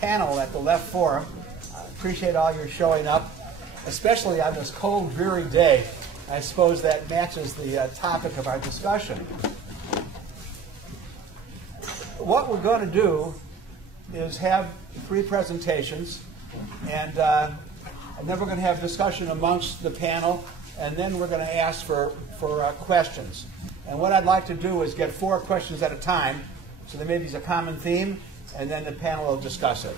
Panel at the Left Forum. I appreciate all your showing up, especially on this cold, dreary day. I suppose that matches the topic of our discussion. What we're going to do is have 3 presentations, and then we're going to have discussion amongst the panel, and then we're going to ask for questions. And what I'd like to do is get 4 questions at a time, so there may be a common theme, and then the panel will discuss it.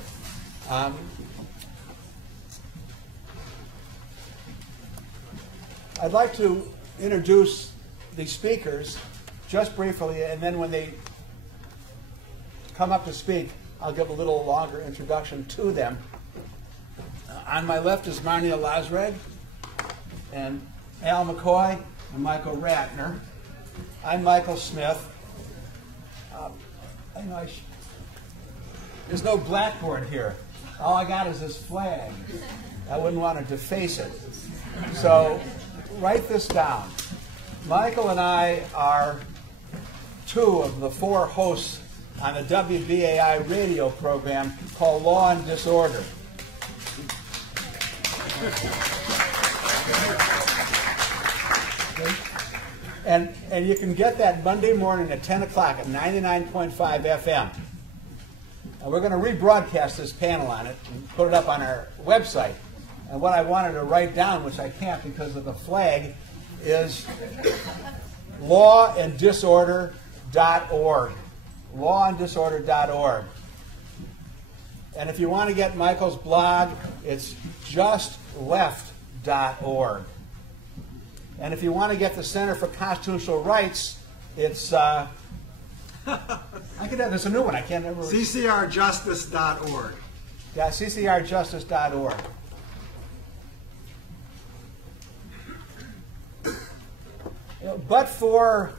I'd like to introduce the speakers just briefly, and then when they come up to speak, I'll give a little longer introduction to them. On my left is Marnia Lazreg, and Al McCoy, and Michael Ratner. I'm Michael Smith. There's no blackboard here. All I got is this flag. I wouldn't want to deface it. So write this down. Michael and I are 2 of the 4 hosts on a WBAI radio program called Law and Disorder. And you can get that Monday morning at 10 o'clock at 99.5 FM. And we're going to rebroadcast this panel on it and put it up on our website. And what I wanted to write down, which I can't because of the flag, is lawanddisorder.org. Lawanddisorder.org. And if you want to get Michael's blog, it's justleft.org. And if you want to get the Center for Constitutional Rights, it's there's a new one. I can't remember. ccrjustice.org. Yeah, ccrjustice.org. But for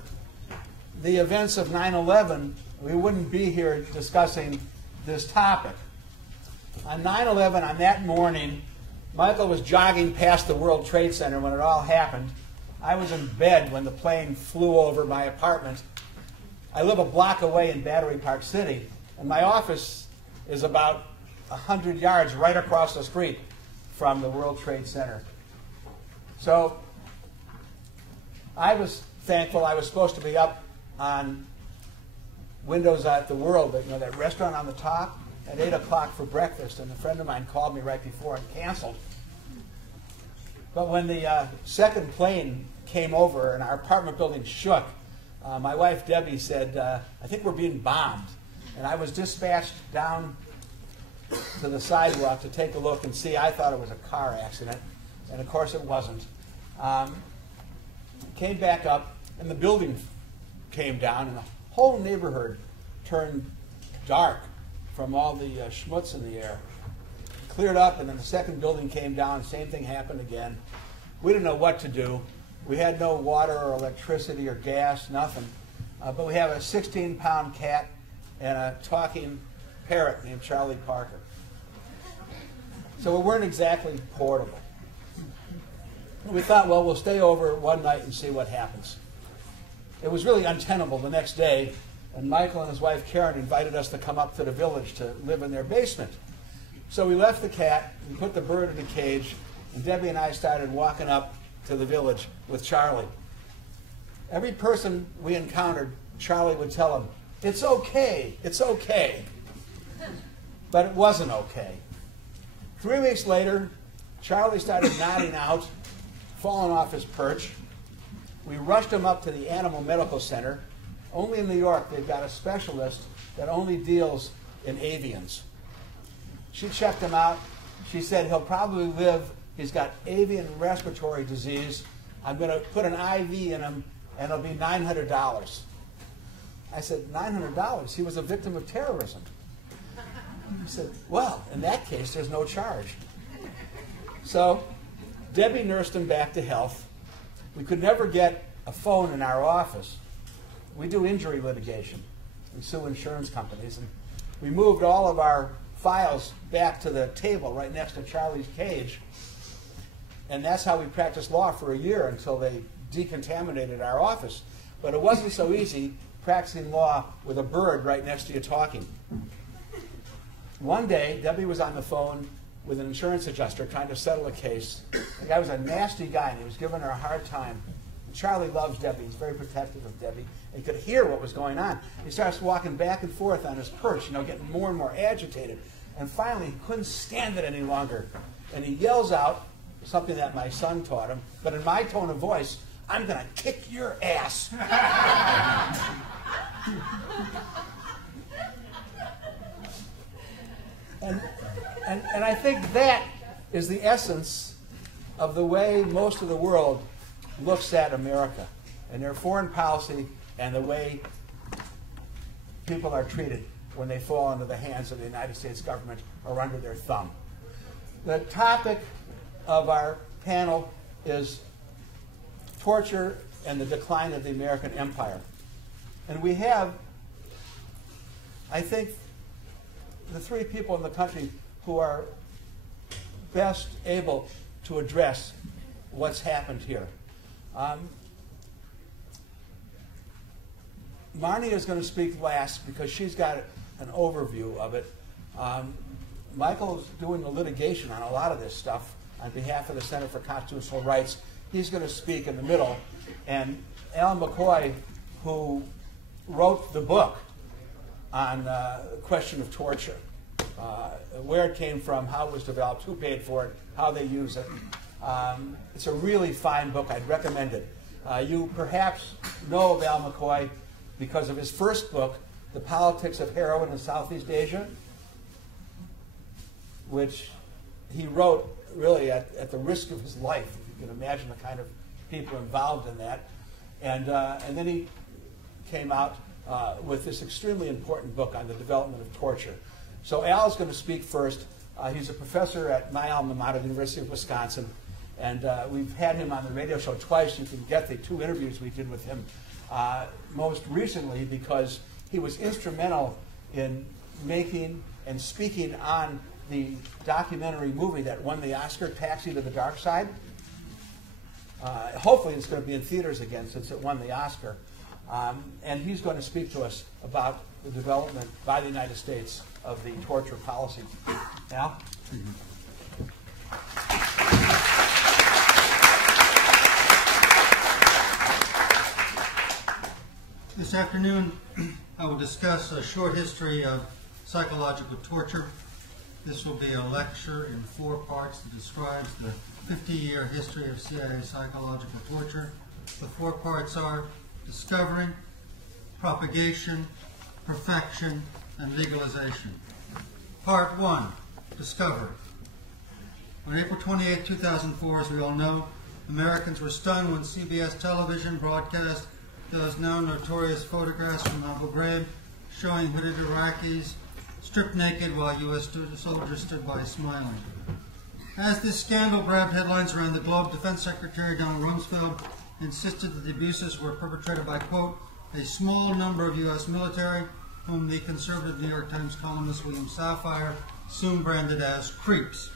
the events of 9/11, we wouldn't be here discussing this topic. On 9/11, on that morning, Michael was jogging past the World Trade Center when it all happened. I was in bed when the plane flew over my apartment. I live a block away in Battery Park City, and my office is about 100 yards right across the street from the World Trade Center. So I was thankful. I was supposed to be up on Windows at the World, that restaurant on the top, at 8 o'clock for breakfast, and a friend of mine called me right before and canceled. But when the second plane came over and our apartment building shook, my wife Debbie said, I think we're being bombed. And I was dispatched down to the sidewalk to take a look and see. I thought it was a car accident, and of course it wasn't. Came back up, and the building came down, and the whole neighborhood turned dark from all the schmutz in the air. Cleared up, and then the second building came down, same thing happened again. We didn't know what to do. We had no water or electricity or gas, nothing. But we have a 16-pound cat and a talking parrot named Charlie Parker. So we weren't exactly portable. We thought, well, we'll stay over one night and see what happens. It was really untenable the next day, and Michael and his wife Karen invited us to come up to the village to live in their basement. So we left the cat and put the bird in a cage, and Debbie and I started walking up to the village with Charlie. Every person we encountered, Charlie would tell him, "It's okay, it's okay." But it wasn't okay. 3 weeks later, Charlie started nodding out, falling off his perch. We rushed him up to the Animal Medical Center. Only in New York, they've got a specialist that only deals in avians. She checked him out. She said, "He'll probably live. He's got avian respiratory disease. I'm going to put an IV in him, and it'll be $900. I said, $900? He was a victim of terrorism. He said, "Well, in that case, there's no charge." So Debbie nursed him back to health. We could never get a phone in our office. We do injury litigation. We sue insurance companies. And we moved all of our files back to the table right next to Charlie's cage. And that's how we practiced law for a year until they decontaminated our office. But it wasn't so easy practicing law with a bird right next to you talking. One day, Debbie was on the phone with an insurance adjuster trying to settle a case. The guy was a nasty guy, and he was giving her a hard time. And Charlie loves Debbie. He's very protective of Debbie. He could hear what was going on. He starts walking back and forth on his perch, getting more and more agitated. And finally, he couldn't stand it any longer. And he yells out something that my son taught him, but in my tone of voice, "I'm going to kick your ass." And I think that is the essence of the way most of the world looks at America and their foreign policy and the way people are treated when they fall into the hands of the United States government or under their thumb. The topic of our panel is torture and the decline of the American empire. And we have, I think, the three people in the country who are best able to address what's happened here. Marnie is going to speak last because she's got an overview of it. Michael's doing the litigation on a lot of this stuff on behalf of the Center for Constitutional Rights. He's going to speak in the middle. And Alan McCoy, who wrote the book on the question of torture, where it came from, how it was developed, who paid for it, how they use it. It's a really fine book. I'd recommend it. You perhaps know of Al McCoy because of his first book, The Politics of Heroin in Southeast Asia, which he wrote really at the risk of his life, if you can imagine the kind of people involved in that. And then he came out with this extremely important book on the development of torture. So Al is going to speak first. He's a professor at my alma mater, the University of Wisconsin, and we've had him on the radio show twice. You can get the 2 interviews we did with him most recently because he was instrumental in making and speaking on the documentary movie that won the Oscar, Taxi to the Dark Side. Hopefully it's going to be in theaters again since it won the Oscar. And he's going to speak to us about the development by the United States of the torture policy. Al? This afternoon, I will discuss a short history of psychological torture. This will be a lecture in 4 parts that describes the 50-year history of CIA psychological torture. The 4 parts are discovery, propagation, perfection, and legalization. Part 1, discovery. On April 28, 2004, as we all know, Americans were stunned when CBS television broadcast those now notorious photographs from Abu Ghraib showing hooded Iraqis stripped naked while U.S. soldiers stood by smiling. As this scandal grabbed headlines around the globe, Defense Secretary Donald Rumsfeld insisted that the abuses were perpetrated by, quote, a small number of U.S. military, whom the conservative New York Times columnist William Safire soon branded as creeps.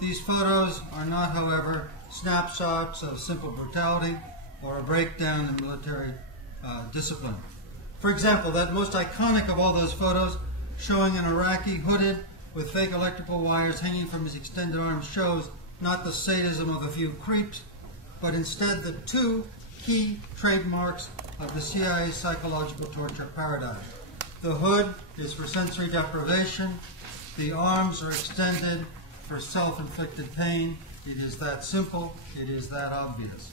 These photos are not, however, snapshots of simple brutality or a breakdown in military discipline. For example, that most iconic of all those photos showing an Iraqi hooded with fake electrical wires hanging from his extended arms shows not the sadism of a few creeps, but instead the 2 key trademarks of the CIA psychological torture paradigm. The hood is for sensory deprivation. The arms are extended for self-inflicted pain. It is that simple. It is that obvious.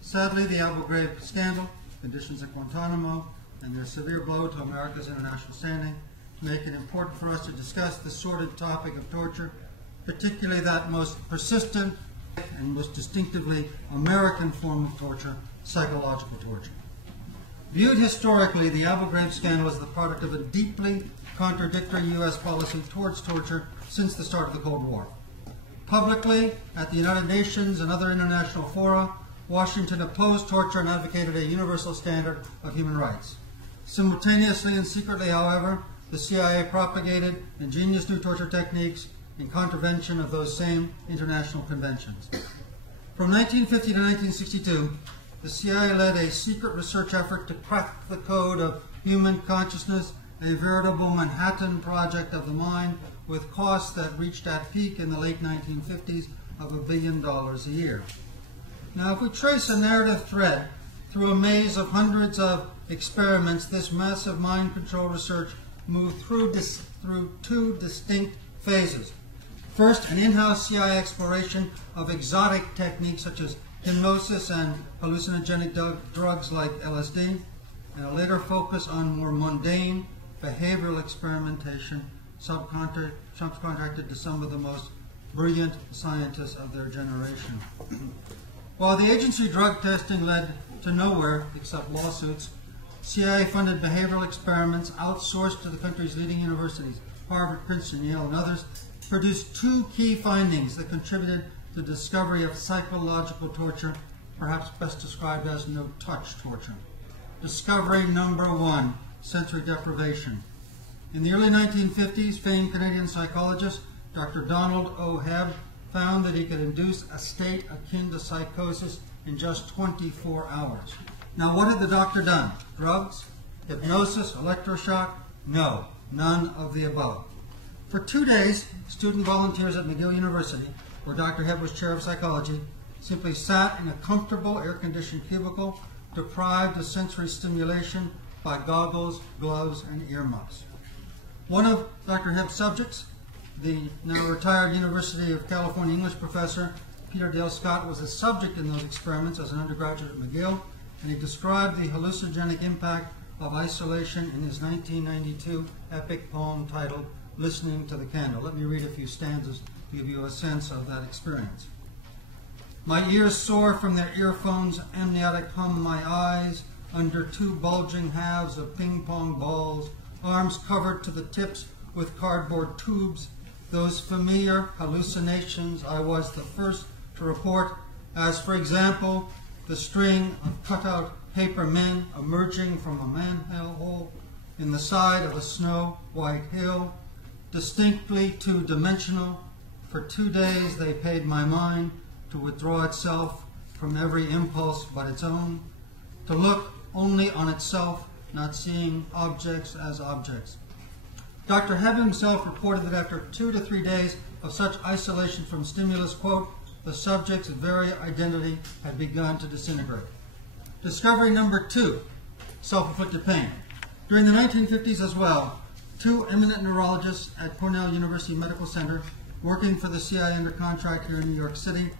Sadly, the Abu Ghraib scandal, conditions at Guantanamo, and their severe blow to America's international standing make it important for us to discuss the sordid topic of torture, particularly that most persistent and most distinctively American form of torture, psychological torture. Viewed historically, the Abu Ghraib scandal is the product of a deeply contradictory U.S. policy towards torture since the start of the Cold War. Publicly, at the United Nations and other international fora, Washington opposed torture and advocated a universal standard of human rights. Simultaneously and secretly, however, the CIA propagated ingenious new torture techniques in contravention of those same international conventions. From 1950 to 1962, the CIA led a secret research effort to crack the code of human consciousness, a veritable Manhattan Project of the mind, with costs that reached at peak in the late 1950s of $1 billion a year. Now, if we trace a narrative thread through a maze of hundreds of experiments, this massive mind control research moved through two distinct phases. First, an in-house CIA exploration of exotic techniques such as hypnosis and hallucinogenic drugs like LSD, and a later focus on more mundane behavioral experimentation subcontracted to some of the most brilliant scientists of their generation. While the agency drug testing led to nowhere except lawsuits, CIA-funded behavioral experiments outsourced to the country's leading universities, Harvard, Princeton, Yale, and others, produced two key findings that contributed to the discovery of psychological torture, perhaps best described as no-touch torture. Discovery number one, sensory deprivation. In the early 1950s, famed Canadian psychologist Dr. Donald O. Hebb found that he could induce a state akin to psychosis in just 24 hours. Now, what had the doctor done? Drugs? Hypnosis? Electroshock? No, none of the above. For 2 days, student volunteers at McGill University, where Dr. Hebb was chair of psychology, simply sat in a comfortable air-conditioned cubicle, deprived of sensory stimulation by goggles, gloves, and earmuffs. One of Dr. Hebb's subjects, the now retired University of California English professor Peter Dale Scott, was a subject in those experiments as an undergraduate at McGill, and he described the hallucinogenic impact of isolation in his 1992 epic poem titled Listening to the Candle. Let me read a few stanzas to give you a sense of that experience. My ears sore from their earphones, amniotic hum my eyes, under two bulging halves of ping-pong balls, arms covered to the tips with cardboard tubes, those familiar hallucinations I was the first to report, as, for example, the string of cut-out paper men emerging from a manhole in the side of a snow-white hill, distinctly two-dimensional. For 2 days they paid my mind to withdraw itself from every impulse but its own, to look only on itself, not seeing objects as objects. Dr. Hebb himself reported that after 2 to 3 days of such isolation from stimulus, quote, the subject's very identity had begun to disintegrate. Discovery number two, self-inflicted pain. During the 1950s as well, two eminent neurologists at Cornell University Medical Center, working for the CIA under contract here in New York City,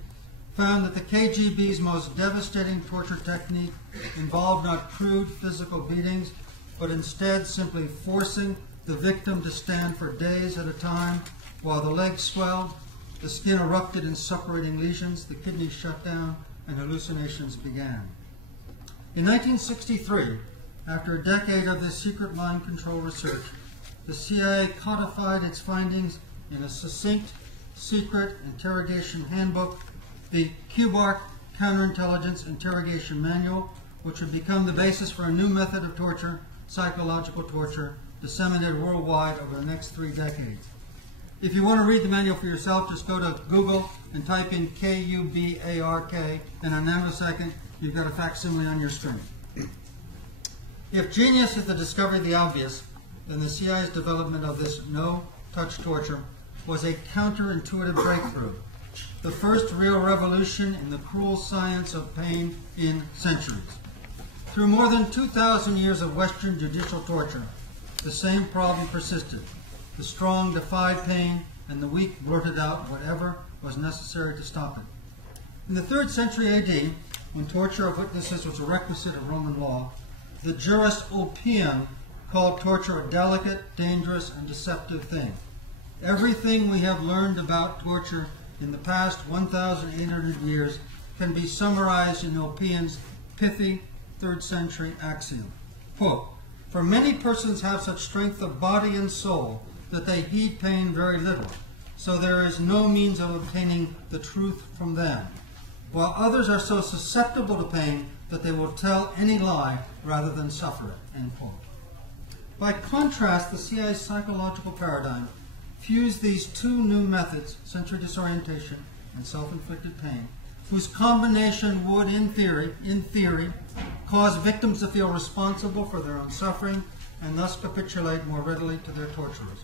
found that the KGB's most devastating torture technique involved not crude physical beatings, but instead simply forcing the victim to stand for days at a time while the legs swelled, the skin erupted in separating lesions, the kidneys shut down, and hallucinations began. In 1963, after a decade of this secret mind control research, the CIA codified its findings in a succinct, secret interrogation handbook, the QBARC Counterintelligence Interrogation Manual, which would become the basis for a new method of torture, psychological torture, disseminated worldwide over the next 3 decades. If you want to read the manual for yourself, just go to Google and type in K-U-B-A-R-K, and in a nanosecond, you've got a facsimile on your screen. If genius is the discovery of the obvious, then the CIA's development of this no-touch torture was a counterintuitive breakthrough. the first real revolution in the cruel science of pain in centuries. Through more than 2,000 years of Western judicial torture, the same problem persisted. The strong defied pain, and the weak blurted out whatever was necessary to stop it. In the 3rd century AD, when torture of witnesses was a requisite of Roman law, the jurist Ulpian called torture a delicate, dangerous, and deceptive thing. Everything we have learned about torture in the past 1,800 years can be summarized in Ulpian's pithy 3rd century axiom. Quote, "For many persons have such strength of body and soul that they heed pain very little, so there is no means of obtaining the truth from them, while others are so susceptible to pain that they will tell any lie rather than suffer it." End quote. By contrast, the CIA's psychological paradigm fused these two new methods, sensory disorientation and self-inflicted pain, whose combination would, in theory, cause victims to feel responsible for their own suffering and thus capitulate more readily to their torturers.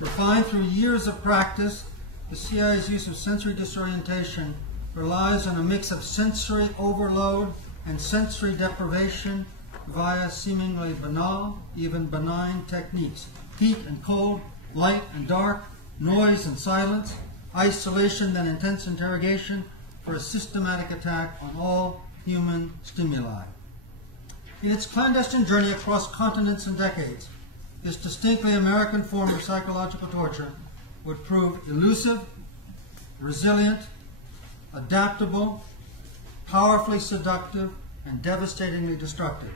Refined through years of practice, the CIA's use of sensory disorientation relies on a mix of sensory overload and sensory deprivation via seemingly banal, even benign techniques: heat and cold, light and dark, noise and silence, isolation then intense interrogation, for a systematic attack on all human stimuli. In its clandestine journey across continents and decades, this distinctly American form of psychological torture would prove elusive, resilient, adaptable, powerfully seductive, and devastatingly destructive,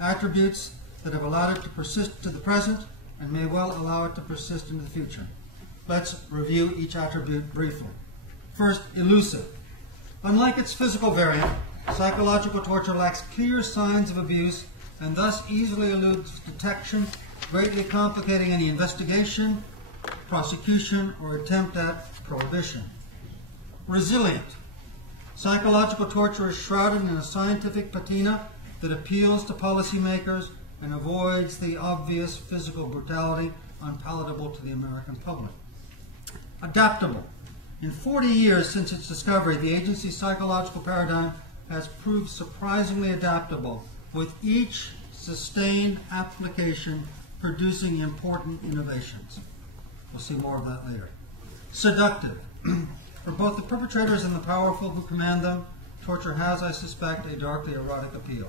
attributes that have allowed it to persist to the present and may well allow it to persist into the future. Let's review each attribute briefly. First, elusive. Unlike its physical variant, psychological torture lacks clear signs of abuse and thus easily eludes detection, greatly complicating any investigation, prosecution, or attempt at prohibition. Resilient. Psychological torture is shrouded in a scientific patina that appeals to policymakers and avoids the obvious physical brutality unpalatable to the American public. Adaptable. In 40 years since its discovery, the agency's psychological paradigm has proved surprisingly adaptable, with each sustained application producing important innovations. We'll see more of that later. Seductive. For both the perpetrators and the powerful who command them, torture has, I suspect, a darkly erotic appeal.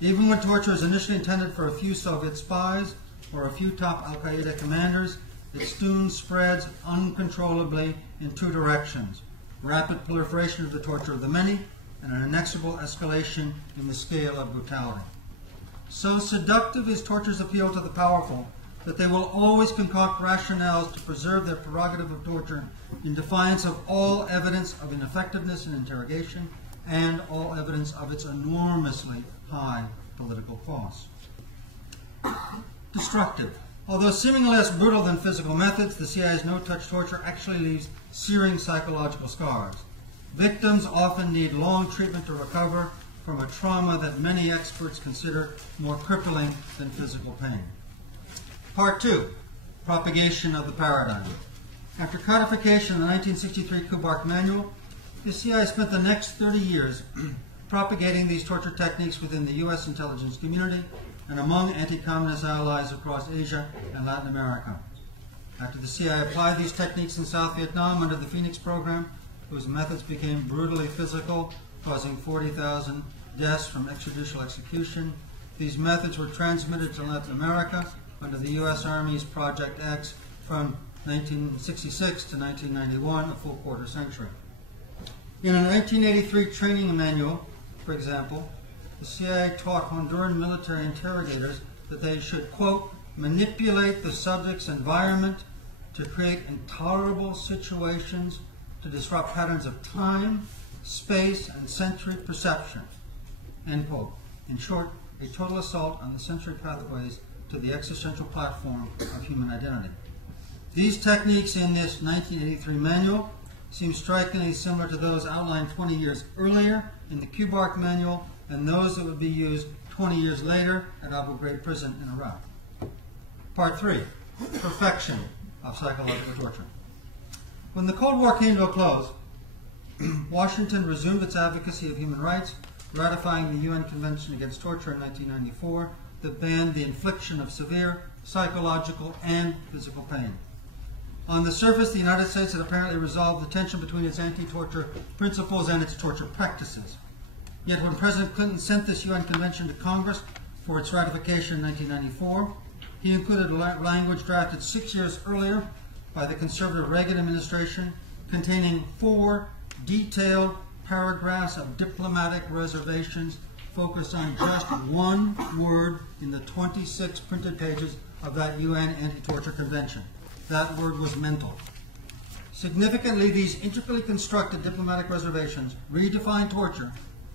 Even when torture is initially intended for a few Soviet spies or a few top al-Qaeda commanders, it soon spreads uncontrollably in two directions: rapid proliferation of the torture of the many and an inexorable escalation in the scale of brutality. So seductive is torture's appeal to the powerful that they will always concoct rationales to preserve their prerogative of torture in defiance of all evidence of ineffectiveness in interrogation and all evidence of its enormously high political cost. Destructive. Although seemingly less brutal than physical methods, the CIA's no-touch torture actually leaves searing psychological scars. Victims often need long treatment to recover from a trauma that many experts consider more crippling than physical pain. Part 2, propagation of the paradigm. After codification in the 1963 Kubark Manual, the CIA spent the next 30 years propagating these torture techniques within the U.S. intelligence community and among anti-communist allies across Asia and Latin America. After the CIA applied these techniques in South Vietnam under the Phoenix program, whose methods became brutally physical, causing 40,000 deaths from extrajudicial execution, these methods were transmitted to Latin America under the U.S. Army's Project X from 1966 to 1991, a full quarter century. In a 1983 training manual, for example, the CIA taught Honduran military interrogators that they should, quote, manipulate the subject's environment to create intolerable situations to disrupt patterns of time, space, and sensory perception, end quote. In short, a total assault on the sensory pathways to the existential platform of human identity. These techniques in this 1983 manual seem strikingly similar to those outlined 20 years earlier in the Kubark Manual and those that would be used 20 years later at Abu Ghraib prison in Iraq. Part 3, perfection of psychological torture. When the Cold War came to a close, Washington resumed its advocacy of human rights, ratifying the UN Convention Against Torture in 1994 that banned the infliction of severe psychological and physical pain. On the surface, the United States had apparently resolved the tension between its anti-torture principles and its torture practices. Yet when President Clinton sent this UN Convention to Congress for its ratification in 1994, he included language drafted 6 years earlier by the conservative Reagan administration containing 4 detailed paragraphs of diplomatic reservations focused on just one word in the 26 printed pages of that UN anti-torture convention. That word was mental. Significantly, these intricately constructed diplomatic reservations redefine torture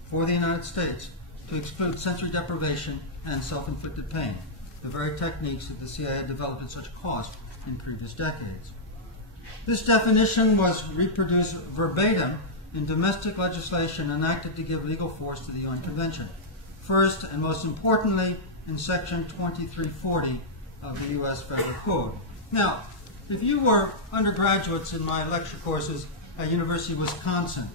for the United States to exclude sensory deprivation and self-inflicted pain, the very techniques that the CIA had developed at such cost in previous decades. This definition was reproduced verbatim in domestic legislation enacted to give legal force to the UN Convention. First, and most importantly, in Section 2340 of the U.S. Federal Code. Now, if you were undergraduates in my lecture courses at University of Wisconsin,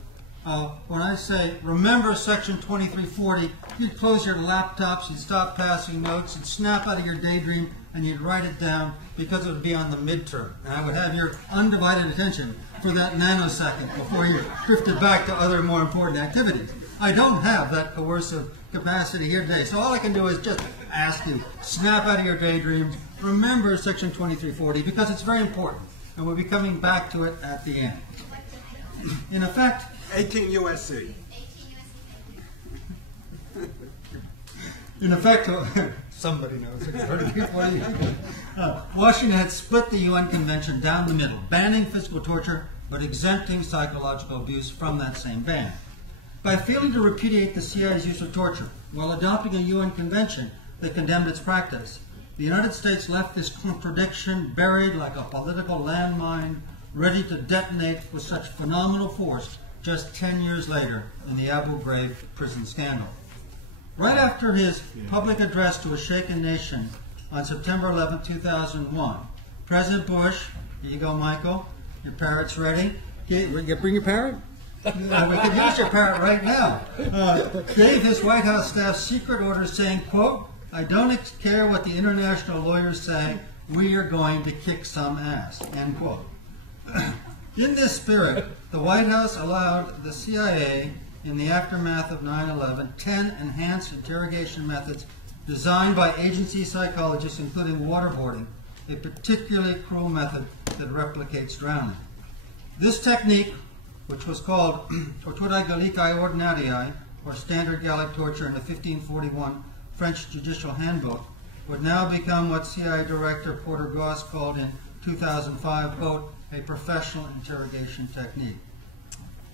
when I say, remember Section 2340, you'd close your laptops, you'd stop passing notes, you'd snap out of your daydream, and you'd write it down because it would be on the midterm. And I would have your undivided attention for that nanosecond before you drifted back to other more important activities. I don't have that coercive capacity here today, so all I can do is just ask you, snap out of your daydream, remember Section 2340, because it's very important, and we'll be coming back to it at the end. In effect, 18 USC. In effect, somebody knows. Washington had split the UN Convention down the middle, banning physical torture, but exempting psychological abuse from that same ban. By failing to repudiate the CIA's use of torture, while adopting a UN Convention that condemned its practice, the United States left this contradiction buried like a political landmine, ready to detonate with such phenomenal force just 10 years later in the Abu Ghraib prison scandal. Right after his public address to a shaken nation on September 11, 2001, President Bush, here you go, Michael, your parrot's ready. Bring your parrot? We could use your parrot right now. Gave his White House staff secret orders saying, quote, I don't care what the international lawyers say, we are going to kick some ass, end quote. In this spirit, the White House allowed the CIA, in the aftermath of 9/11, 10 enhanced interrogation methods designed by agency psychologists, including waterboarding, a particularly cruel method that replicates drowning. This technique, which was called tortura gallicae ordinariae, or standard Gallic torture in the 1541 French Judicial Handbook, would now become what CIA Director Porter Goss called in 2005, quote, a professional interrogation technique.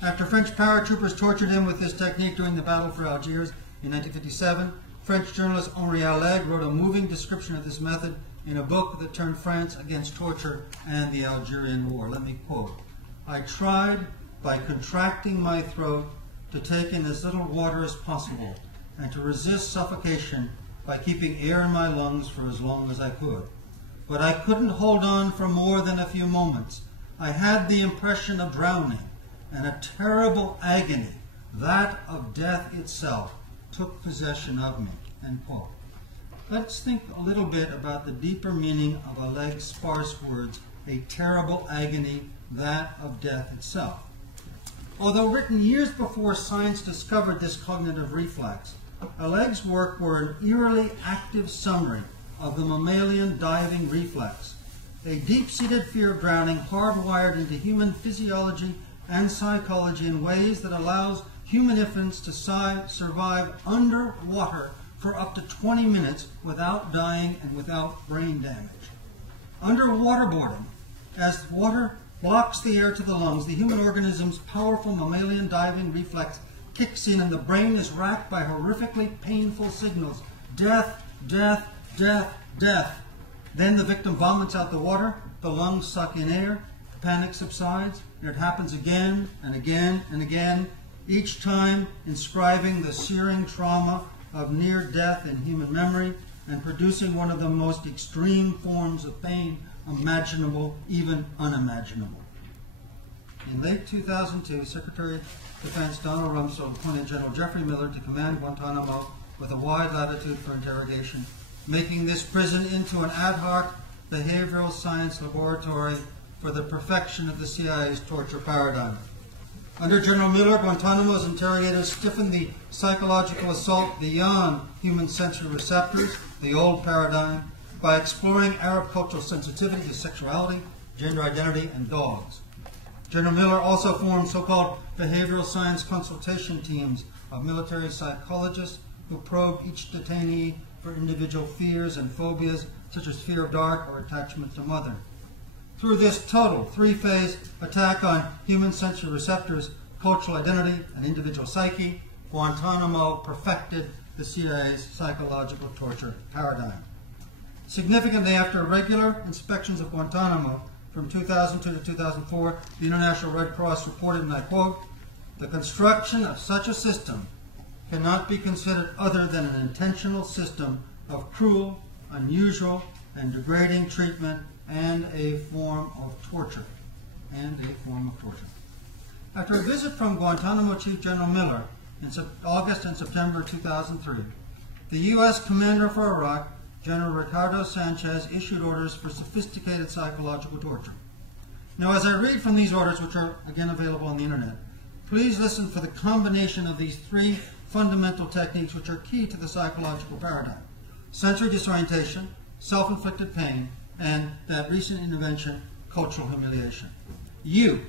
After French paratroopers tortured him with this technique during the Battle for Algiers in 1957, French journalist Henri Alleg wrote a moving description of this method in a book that turned France against torture and the Algerian War. Let me quote, I tried, by contracting my throat, to take in as little water as possible and to resist suffocation by keeping air in my lungs for as long as I could. But I couldn't hold on for more than a few moments. I had the impression of drowning, and a terrible agony, that of death itself, took possession of me, end quote. Let's think a little bit about the deeper meaning of Alleg's sparse words, a terrible agony, that of death itself. Although written years before science discovered this cognitive reflex, Alleg's work were an eerily active summary of the mammalian diving reflex, a deep-seated fear of drowning hardwired into human physiology and psychology in ways that allows human infants to survive underwater for up to 20 minutes without dying and without brain damage. Under waterboarding, as water blocks the air to the lungs, the human organism's powerful mammalian diving reflex kicks in and the brain is racked by horrifically painful signals. Death, death, death, death. Then the victim vomits out the water, the lungs suck in air, panic subsides, and it happens again and again and again, each time inscribing the searing trauma of near death in human memory and producing one of the most extreme forms of pain imaginable, even unimaginable. In late 2002, Secretary of Defense Donald Rumsfeld appointed General Jeffrey Miller to command Guantanamo with a wide latitude for interrogation, making this prison into an ad hoc behavioral science laboratory for the perfection of the CIA's torture paradigm. Under General Miller, Guantanamo's interrogators stiffened the psychological assault beyond human sensory receptors, the old paradigm, by exploring Arab cultural sensitivity to sexuality, gender identity, and dogs. General Miller also formed so-called behavioral science consultation teams of military psychologists who probe each detainee for individual fears and phobias, such as fear of dark or attachment to mother. Through this total three-phase attack on human sensory receptors, cultural identity, and individual psyche, Guantanamo perfected the CIA's psychological torture paradigm. Significantly, after regular inspections of Guantanamo from 2002 to 2004, the International Red Cross reported, and I quote, "The construction of such a system cannot be considered other than an intentional system of cruel, unusual, and degrading treatment and a form of torture." After a visit from Guantanamo Chief General Miller in August and September 2003, the U.S. Commander for Iraq, General Ricardo Sanchez, issued orders for sophisticated psychological torture. Now, as I read from these orders, which are again available on the internet, please listen for the combination of these three fundamental techniques which are key to the psychological paradigm: sensory disorientation, self-inflicted pain, and that recent intervention, cultural humiliation. U,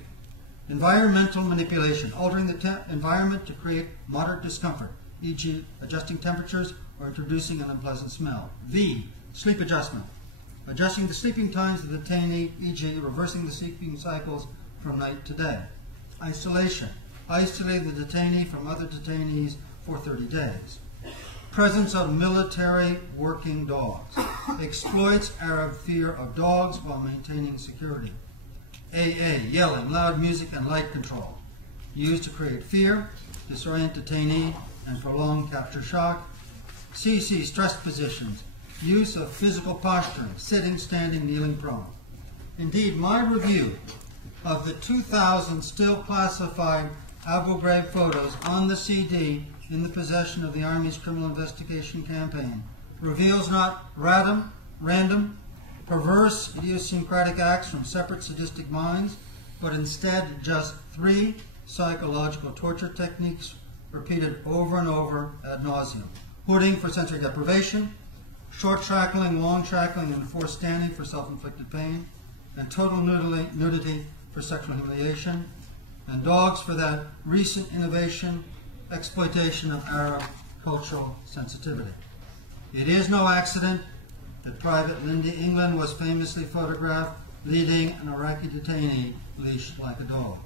environmental manipulation, altering the environment to create moderate discomfort, e.g. adjusting temperatures or introducing an unpleasant smell. V, sleep adjustment, adjusting the sleeping times of the detainee, e.g. reversing the sleeping cycles from night to day. Isolation, isolating the detainee from other detainees for 30 days. Presence of military working dogs, exploits Arab fear of dogs while maintaining security. AA, yelling, loud music, and light control, used to create fear, disorient detainee, and prolong capture shock. CC, stress positions, use of physical posturing, sitting, standing, kneeling, prone. Indeed, my review of the 2,000 still classified Abu Ghraib photos on the CD in the possession of the Army's Criminal Investigation Campaign reveals not random, perverse, idiosyncratic acts from separate sadistic minds, but instead just three psychological torture techniques repeated over and over ad nauseum. Hooding for sensory deprivation, short shackling, long shackling, and forced standing for self-inflicted pain, and total nudity for sexual humiliation, and dogs for that recent innovation, exploitation of Arab cultural sensitivity. It is no accident that Private Lindy England was famously photographed leading an Iraqi detainee leashed like a dog.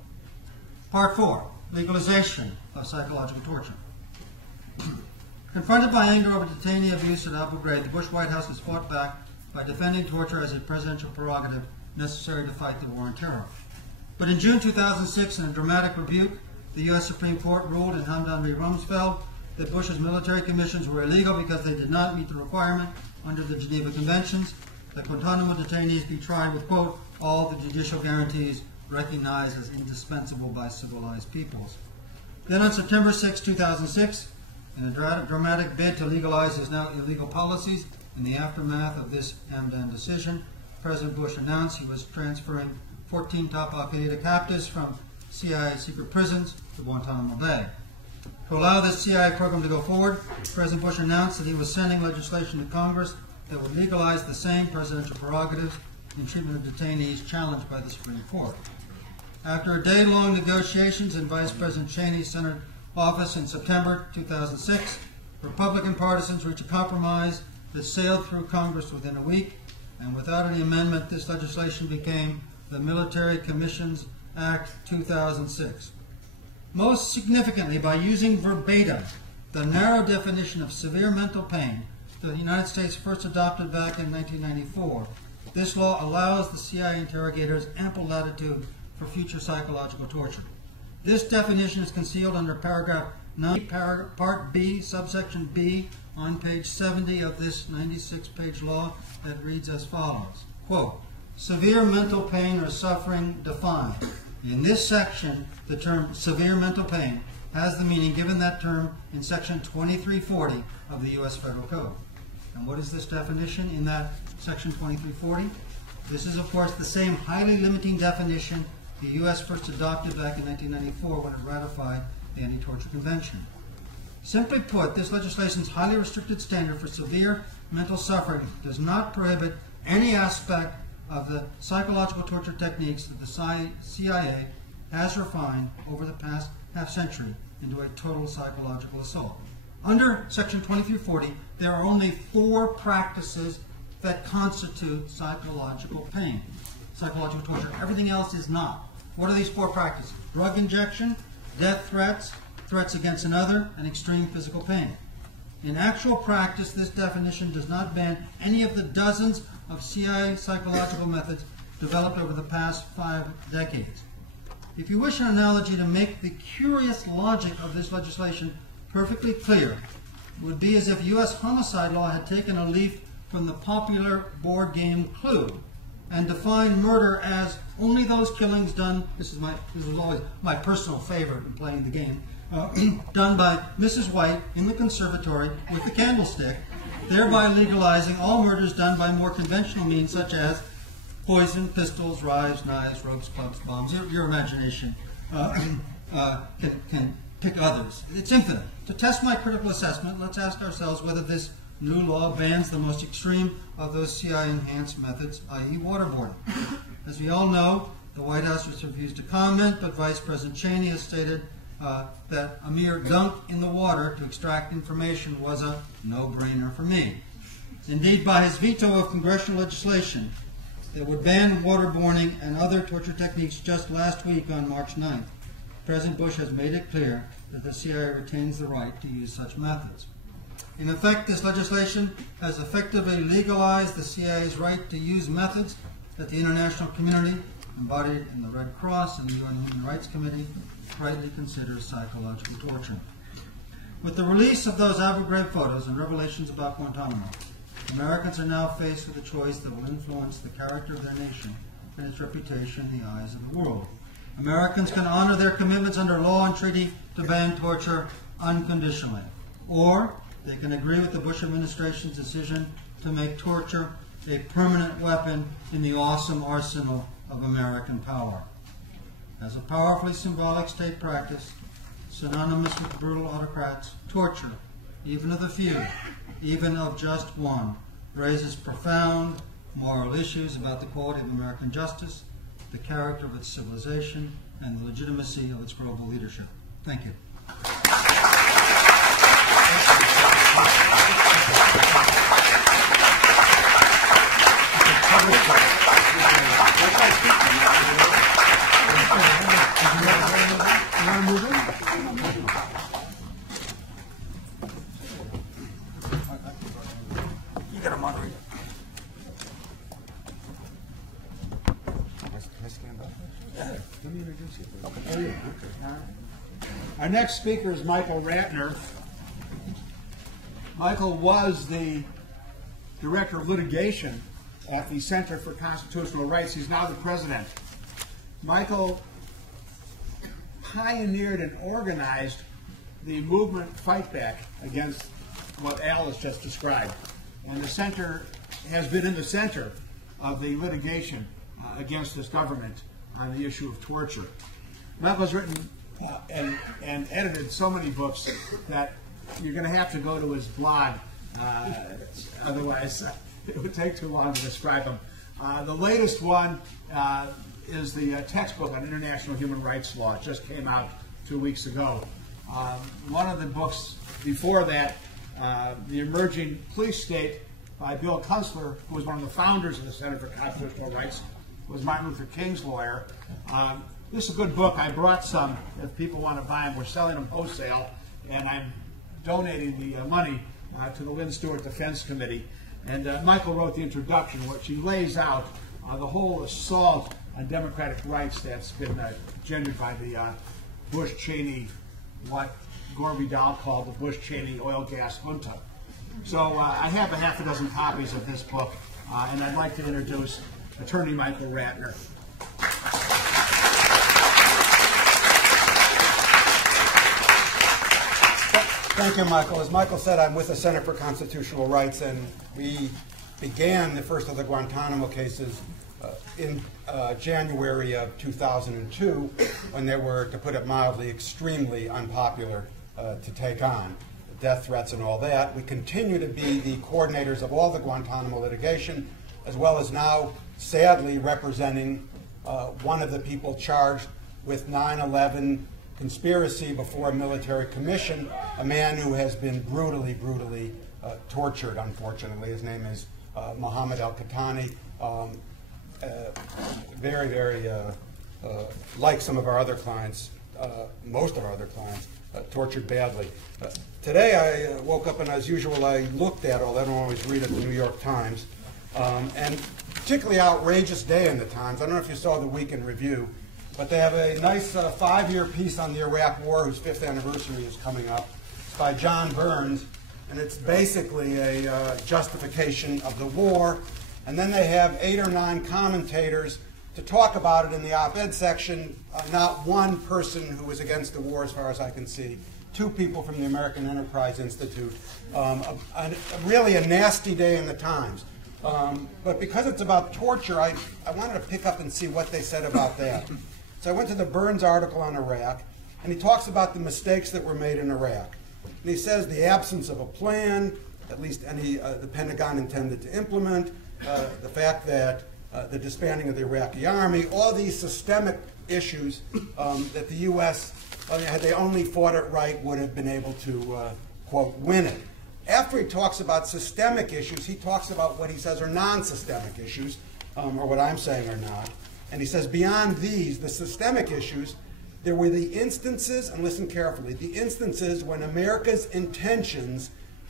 Part 4, legalization of psychological torture. Confronted by anger over detainee abuse at Abu Ghraib, the Bush White House has fought back by defending torture as a presidential prerogative necessary to fight the war on terror. But in June 2006, in a dramatic rebuke, the U.S. Supreme Court ruled in Hamdan v. Rumsfeld that Bush's military commissions were illegal because they did not meet the requirement under the Geneva Conventions that Guantanamo detainees be tried with, quote, all the judicial guarantees recognized as indispensable by civilized peoples. Then on September 6, 2006, in a dramatic bid to legalize his now illegal policies, in the aftermath of this Hamdan decision, President Bush announced he was transferring 14 top al-Qaeda captives from CIA secret prisons to Guantanamo Bay. To allow this CIA program to go forward, President Bush announced that he was sending legislation to Congress that would legalize the same presidential prerogatives in treatment of detainees challenged by the Supreme Court. After a day-long negotiations in Vice President Cheney's Senate office in September 2006, Republican partisans reached a compromise that sailed through Congress within a week, and without any amendment, this legislation became the Military Commissions Act 2006. Most significantly, by using verbatim the narrow definition of severe mental pain that the United States first adopted back in 1994, this law allows the CIA interrogators ample latitude for future psychological torture. This definition is concealed under paragraph 9, part B, subsection B, on page 70 of this 96-page law that reads as follows, quote, severe mental pain or suffering defined In this section, the term severe mental pain has the meaning given that term in section 2340 of the U.S. Federal Code. And what is this definition in that section 2340? This is, of course, the same highly limiting definition the U.S. first adopted back in 1994 when it ratified the Anti-Torture Convention. Simply put, this legislation's highly restricted standard for severe mental suffering does not prohibit any aspect of the psychological torture techniques that the CIA has refined over the past half-century into a total psychological assault. Under Section 2340, there are only 4 practices that constitute psychological pain, psychological torture. Everything else is not. What are these 4 practices? Drug injection, death threats, threats against another, and extreme physical pain. In actual practice, this definition does not ban any of the dozens of CIA psychological methods developed over the past 5 decades. If you wish an analogy to make the curious logic of this legislation perfectly clear, it would be as if U.S. homicide law had taken a leaf from the popular board game Clue and defined murder as only those killings done, this was always my personal favorite in playing the game, done by Mrs. White in the conservatory with the candlestick, thereby legalizing all murders done by more conventional means such as poison, pistols, knives, ropes, clubs, bombs. Your imagination can pick others. It's infinite. To test my critical assessment, let's ask ourselves whether this new law bans the most extreme of those CIA-enhanced methods, i.e. waterboarding. As we all know, the White House has refused to comment, but Vice President Cheney has stated that a mere dunk in the water to extract information was a no-brainer for me. Indeed, by his veto of congressional legislation that would ban waterboarding and other torture techniques just last week on March 9th, President Bush has made it clear that the CIA retains the right to use such methods. In effect, this legislation has effectively legalized the CIA's right to use methods that the international community, embodied in the Red Cross and the UN Human Rights Committee, rightly considers psychological torture. With the release of those Abu Ghraib photos and revelations about Guantanamo, Americans are now faced with a choice that will influence the character of their nation and its reputation in the eyes of the world. Americans can honor their commitments under law and treaty to ban torture unconditionally, or they can agree with the Bush administration's decision to make torture a permanent weapon in the awesome arsenal of American power. As a powerfully symbolic state practice, synonymous with brutal autocrats, torture, even of the few, even of just one, raises profound moral issues about the quality of American justice, the character of its civilization, and the legitimacy of its global leadership. Thank you. Our next speaker is Michael Ratner. Michael was the Director of Litigation at the Center for Constitutional Rights. He's now the president. Michael pioneered and organized the movement Fight Back against what Al has just described. And the center has been in the center of the litigation against this government on the issue of torture. Michael's written and edited so many books that you're going to have to go to his blog, otherwise it would take too long to describe them. The latest one is the textbook on international human rights law. It just came out 2 weeks ago. One of the books before that, The Emerging Police State by Bill Kunstler, who was one of the founders of the Center for Constitutional Rights, was Martin Luther King's lawyer. This is a good book. I brought some if people want to buy them. We're selling them wholesale, and I'm donating the money to the Lynn Stewart Defense Committee. And Michael wrote the introduction, which he lays out the whole assault on democratic rights that's been gendered by the Bush-Cheney, what Gore Vidal called the Bush-Cheney oil gas junta. So I have a half a dozen copies of this book, and I'd like to introduce Attorney Michael Ratner. Thank you, Michael. As Michael said, I'm with the Center for Constitutional Rights, and we began the first of the Guantanamo cases in January of 2002, when they were, to put it mildly, extremely unpopular to take on. Death threats and all that. We continue to be the coordinators of all the Guantanamo litigation, as well as now, sadly, representing one of the people charged with 9/11 conspiracy before a military commission, a man who has been brutally tortured, unfortunately. His name is Mohammed al-Qahtani. Very, like some of our other clients, most of our other clients, tortured badly. Today I woke up and, as usual, I looked at, although I don't always read it, the New York Times, and particularly outrageous day in the Times. I don't know if you saw the Week in Review, but they have a nice 5-year piece on the Iraq War, whose 5th anniversary is coming up. It's by John Burns, and it's basically a justification of the war. And then they have 8 or 9 commentators to talk about it in the op-ed section. Not one person who was against the war, as far as I can see. 2 people from the American Enterprise Institute. Really a nasty day in the Times. But because it's about torture, I wanted to pick up and see what they said about that. So I went to the Burns article on Iraq, and he talks about the mistakes that were made in Iraq. And he says the absence of a plan, at least the Pentagon intended to implement, the fact that the disbanding of the Iraqi army, all these systemic issues that the U.S., had they only fought it right, would have been able to, quote, win it. After he talks about systemic issues, he talks about what he says are non-systemic issues, or what I'm saying are not. And he says beyond these, the systemic issues, there were the instances, and listen carefully, the instances when America's intentions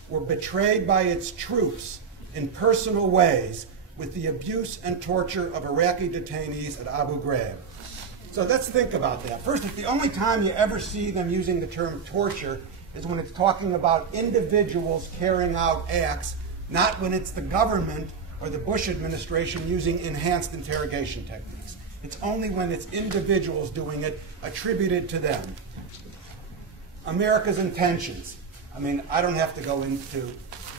were betrayed by its troops in personal ways with the abuse and torture of Iraqi detainees at Abu Ghraib. So let's think about that. First, it's the only time you ever see them using the term torture is when it's talking about individuals carrying out acts, not when it's the government or the Bush administration using enhanced interrogation techniques. It's only when it's individuals doing it, attributed to them. America's intentions. I mean, I don't have to go into,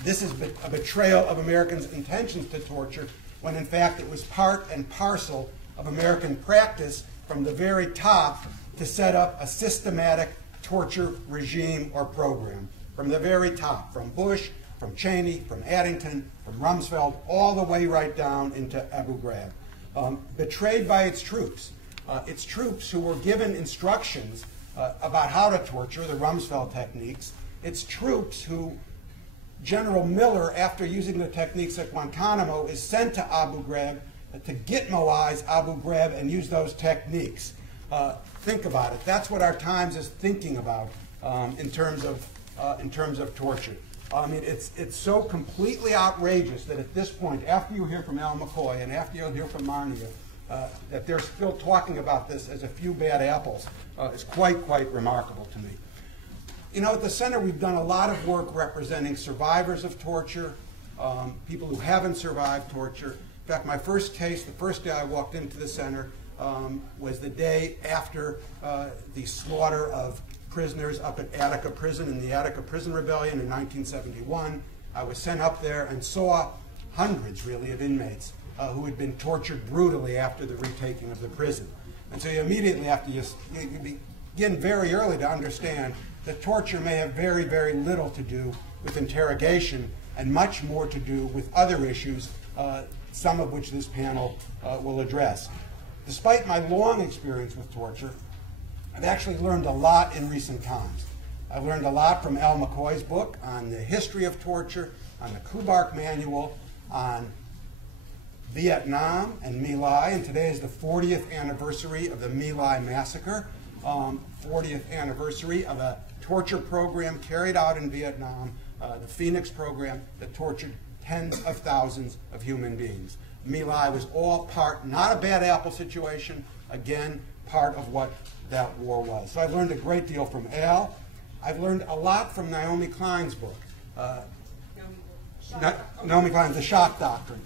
this is a betrayal of Americans' intentions to torture, when in fact it was part and parcel of American practice from the very top to set up a systematic torture regime or program. From the very top, from Bush, from Cheney, from Addington, from Rumsfeld, all the way right down into Abu Ghraib. Betrayed by its troops who were given instructions about how to torture, the Rumsfeld techniques. Its troops who General Miller, after using the techniques at Guantanamo, is sent to Abu Ghraib to Gitmoize Abu Ghraib and use those techniques. Think about it. That's what our Times is thinking about in terms of torture. I mean, it's so completely outrageous that at this point, after you hear from Al McCoy and after you hear from Marnia, that they're still talking about this as a few bad apples is quite remarkable to me. You know, at the Center, we've done a lot of work representing survivors of torture, people who haven't survived torture. In fact, my first case, the first day I walked into the Center, was the day after the slaughter of prisoners up at Attica Prison in the Attica Prison Rebellion in 1971. I was sent up there and saw hundreds, really, of inmates who had been tortured brutally after the retaking of the prison. And so you immediately have to you begin very early to understand that torture may have very little to do with interrogation and much more to do with other issues, some of which this panel will address. Despite my long experience with torture, I've actually learned a lot in recent times. I've learned a lot from Al McCoy's book on the history of torture, on the Kubark Manual, on Vietnam and My Lai, and today is the 40th anniversary of the My Lai massacre, 40th anniversary of a torture program carried out in Vietnam, the Phoenix program that tortured tens of thousands of human beings. My Lai was all part, not a bad apple situation, again, part of what that war was. So I've learned a great deal from Al. I've learned a lot from Naomi Klein's book. Naomi Klein's The Shock Doctrine.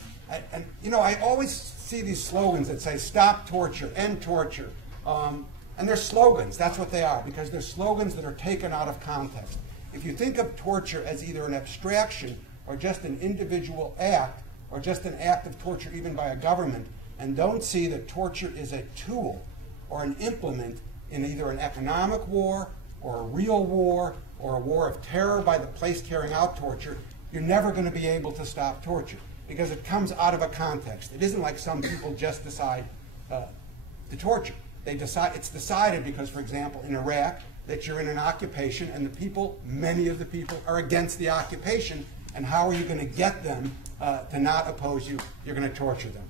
And you know, I always see these slogans that say, stop torture, end torture. And they're slogans, that's what they are, because they're slogans that are taken out of context. If you think of torture as either an abstraction or just an individual act, or just an act of torture even by a government, and don't see that torture is a tool or an implement in either an economic war or a real war or a war of terror by the place carrying out torture, you're never going to be able to stop torture because it comes out of a context. It isn't like some people just decide to torture. It's decided because, for example, in Iraq, that you're in an occupation and the people, many of the people, are against the occupation, and how are you going to get them to not oppose you? You're going to torture them.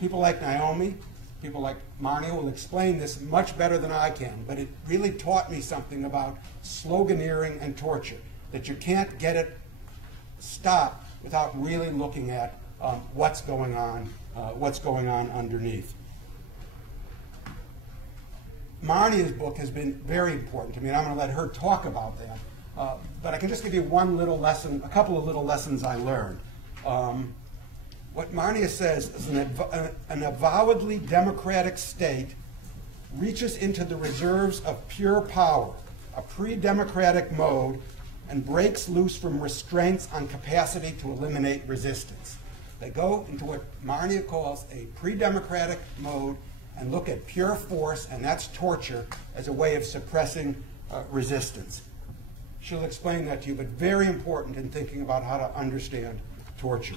People like Naomi, people like Marnie will explain this much better than I can, but it really taught me something about sloganeering and torture, that you can't get it stopped without really looking at what's going on underneath. Marnie's book has been very important to me, and I'm going to let her talk about that. But I can just give you one little lesson, a couple of little lessons I learned. What Marnie says is an avowedly democratic state reaches into the reserves of pure power, a pre-democratic mode, and breaks loose from restraints on capacity to eliminate resistance. They go into what Marnie calls a pre-democratic mode and look at pure force, and that's torture, as a way of suppressing resistance. She'll explain that to you, but very important in thinking about how to understand torture.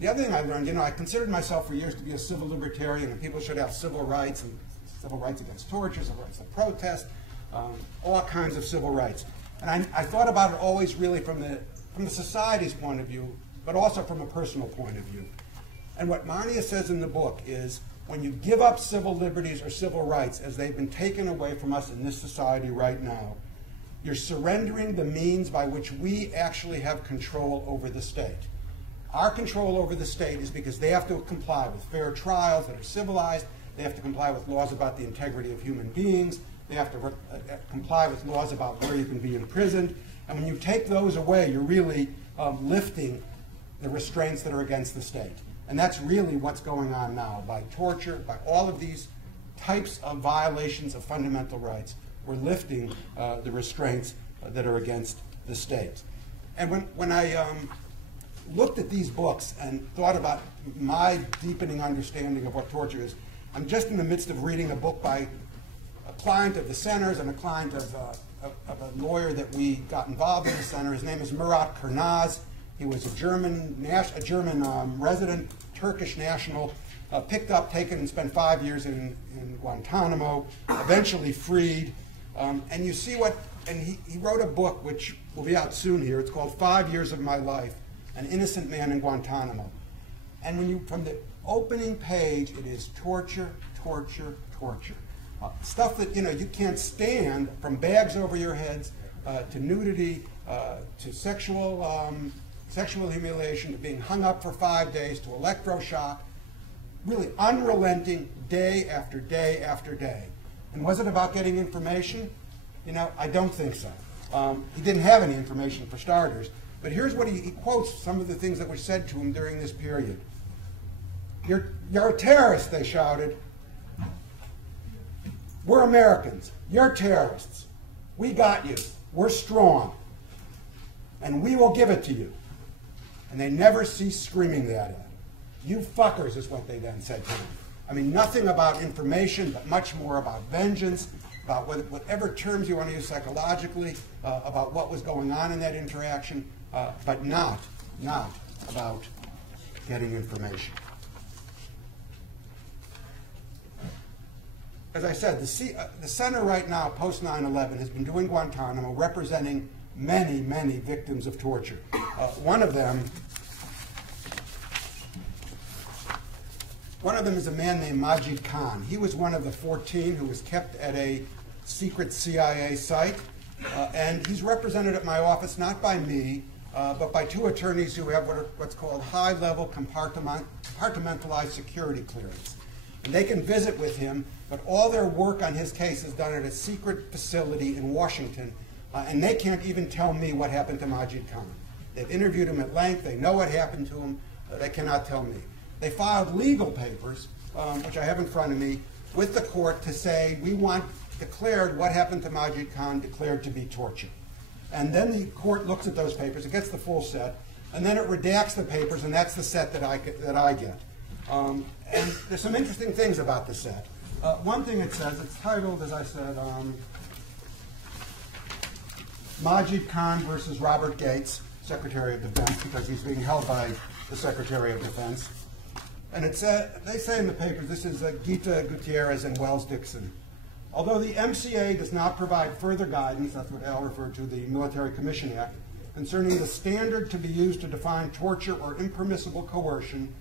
The other thing I learned, I considered myself for years to be a civil libertarian, and people should have civil rights, and civil rights against torture, civil rights to protest, all kinds of civil rights. And I thought about it always really from the society's point of view, but also from a personal point of view. And what Marnie says in the book is, when you give up civil liberties or civil rights as they've been taken away from us in this society right now, you're surrendering the means by which we actually have control over the state. Our control over the state is because they have to comply with fair trials that are civilized, they have to comply with laws about the integrity of human beings, they have to comply with laws about where you can be imprisoned, and when you take those away, you're really lifting the restraints that are against the state. And that's really what's going on now. By torture, by all of these types of violations of fundamental rights, we're lifting the restraints that are against the state. And when I looked at these books and thought about my deepening understanding of what torture is, I'm just in the midst of reading a book by a client of the centers and a client of a lawyer that we got involved in the center. His name is Murat Kurnaz. He was a German resident, Turkish national, picked up, taken, and spent 5 years in Guantanamo, eventually freed. And you see what, and he wrote a book which will be out soon here. It's called 5 Years of My Life, An Innocent Man in Guantanamo. And when from the opening page, it is torture, torture, torture. Stuff that, you can't stand, from bags over your heads, to nudity, to sexual humiliation, to being hung up for 5 days, to electroshock, really unrelenting day after day after day. And was it about getting information? I don't think so. He didn't have any information for starters, but here's what he quotes some of the things that were said to him during this period. You're a terrorist, they shouted. We're Americans. You're terrorists. We got you. We're strong. And we will give it to you. And they never ceased screaming that at him. You fuckers is what they then said to him. I mean, nothing about information, but much more about vengeance, about whatever terms you want to use psychologically, about what was going on in that interaction, but not about getting information. As I said, the center right now, post 9/11, has been doing Guantanamo, representing many, many victims of torture. One of them is a man named Majid Khan. He was one of the 14 who was kept at a secret CIA site, and he's represented at my office not by me, but by two attorneys who have what's called high-level compartmentalized security clearance. And they can visit with him, but all their work on his case is done at a secret facility in Washington, and they can't even tell me what happened to Majid Khan. They've interviewed him at length. They know what happened to him. They cannot tell me. They filed legal papers, which I have in front of me, with the court to say we want declared what happened to Majid Khan declared to be torture. And then the court looks at those papers, it gets the full set, and then it redacts the papers, and that's the set that I get. And there's some interesting things about the set. One thing it says, it's titled, as I said, Majid Khan versus Robert Gates, Secretary of Defense, because he's being held by the Secretary of Defense. And it they say in the papers, this is Gita Gutierrez and Wells Dixon. Although the MCA does not provide further guidance, that's what Al referred to, the Military Commission Act, concerning the standard to be used to define torture or impermissible coercion,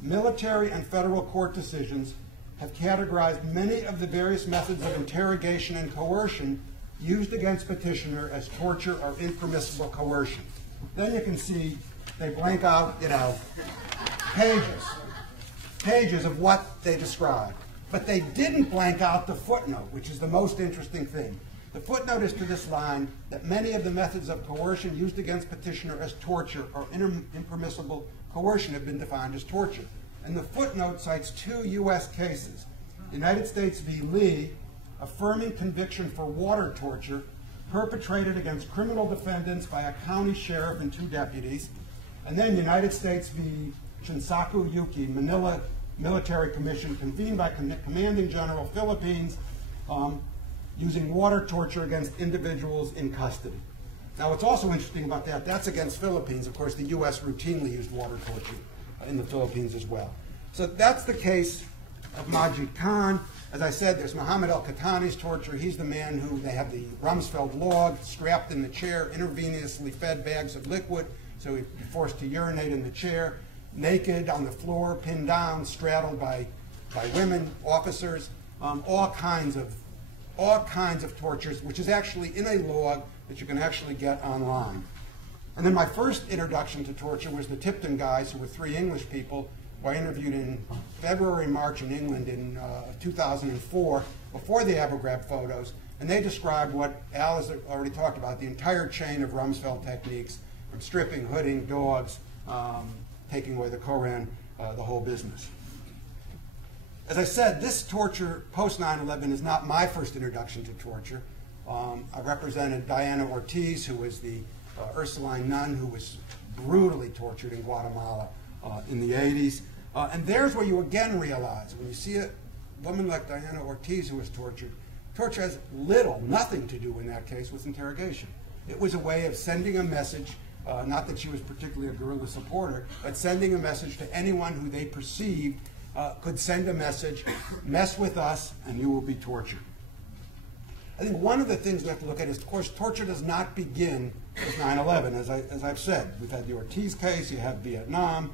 military and federal court decisions have categorized many of the various methods of interrogation and coercion used against petitioner as torture or impermissible coercion. Then you can see they blank out, pages of what they describe. But they didn't blank out the footnote, which is the most interesting thing. The footnote is to this line that many of the methods of coercion used against petitioner as torture or impermissible coercion have been defined as torture. And the footnote cites 2 U.S. cases, United States v. Lee, affirming conviction for water torture perpetrated against criminal defendants by a county sheriff and 2 deputies, and then United States v. Shinsaku Yuki, Manila Military Commission, convened by Commanding General Philippines, using water torture against individuals in custody. Now, what's also interesting about that, that's against Philippines. Of course, the U.S. routinely used water torture in the Philippines as well. So that's the case of Majid Khan. As I said, there's Muhammad al-Qahtani's torture. He's the man who they have the Rumsfeld log, strapped in the chair, intravenously fed bags of liquid, so he'd be forced to urinate in the chair, naked on the floor, pinned down, straddled by women, officers, all kinds of tortures, which is actually in a log that you can actually get online. And then my first introduction to torture was the Tipton guys, who were 3 English people, who I interviewed in February, March in England in 2004, before the Abu Ghraib photos, and they described what Al has already talked about, the entire chain of Rumsfeld techniques, from stripping, hooding, dogs, taking away the Koran, the whole business. As I said, this torture post 9/11 is not my first introduction to torture. I represented Diana Ortiz, who was the Ursuline nun who was brutally tortured in Guatemala in the 80s. And there's where you again realize, when you see a woman like Diana Ortiz who was tortured, torture has nothing to do in that case with interrogation. It was a way of sending a message, not that she was particularly a guerrilla supporter, but sending a message to anyone who they perceived could send a message, mess with us, and you will be tortured. I think one of the things we have to look at is, of course, torture does not begin with 9/11. As I've said, we've had the Ortiz case, you have Vietnam,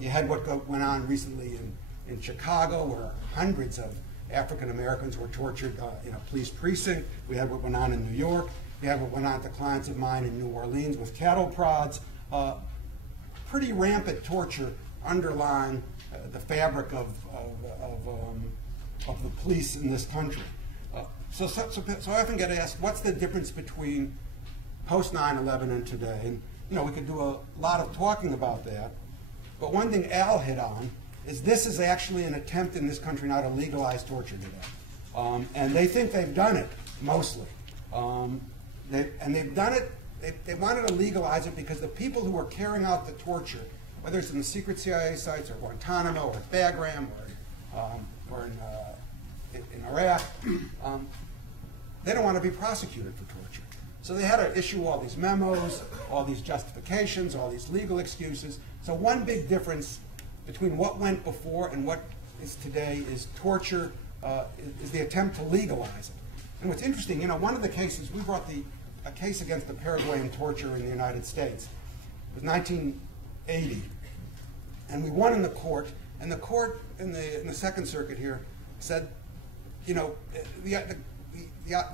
you had what went on recently in Chicago, where hundreds of African Americans were tortured in a police precinct. We had what went on in New York. We had what went on to clients of mine in New Orleans with cattle prods. Pretty rampant torture underlying the fabric of the police in this country. So I often get asked, what's the difference between post 9/11 and today? And we could do a lot of talking about that. But one thing Al hit on is this is actually an attempt in this country now to legalize torture today. And they think they've done it, mostly. They've done it, they wanted to legalize it because the people who are carrying out the torture, whether it's in the secret CIA sites or Guantanamo or Bagram or in Iraq, they don't want to be prosecuted for torture. So they had to issue all these memos, all these justifications, all these legal excuses. So one big difference between what went before and what is today is torture is the attempt to legalize it. And what's interesting, one of the cases, we brought a case against the Paraguayan torture in the United States. It was 1980. And we won in the court, and the court in the Second Circuit here said, the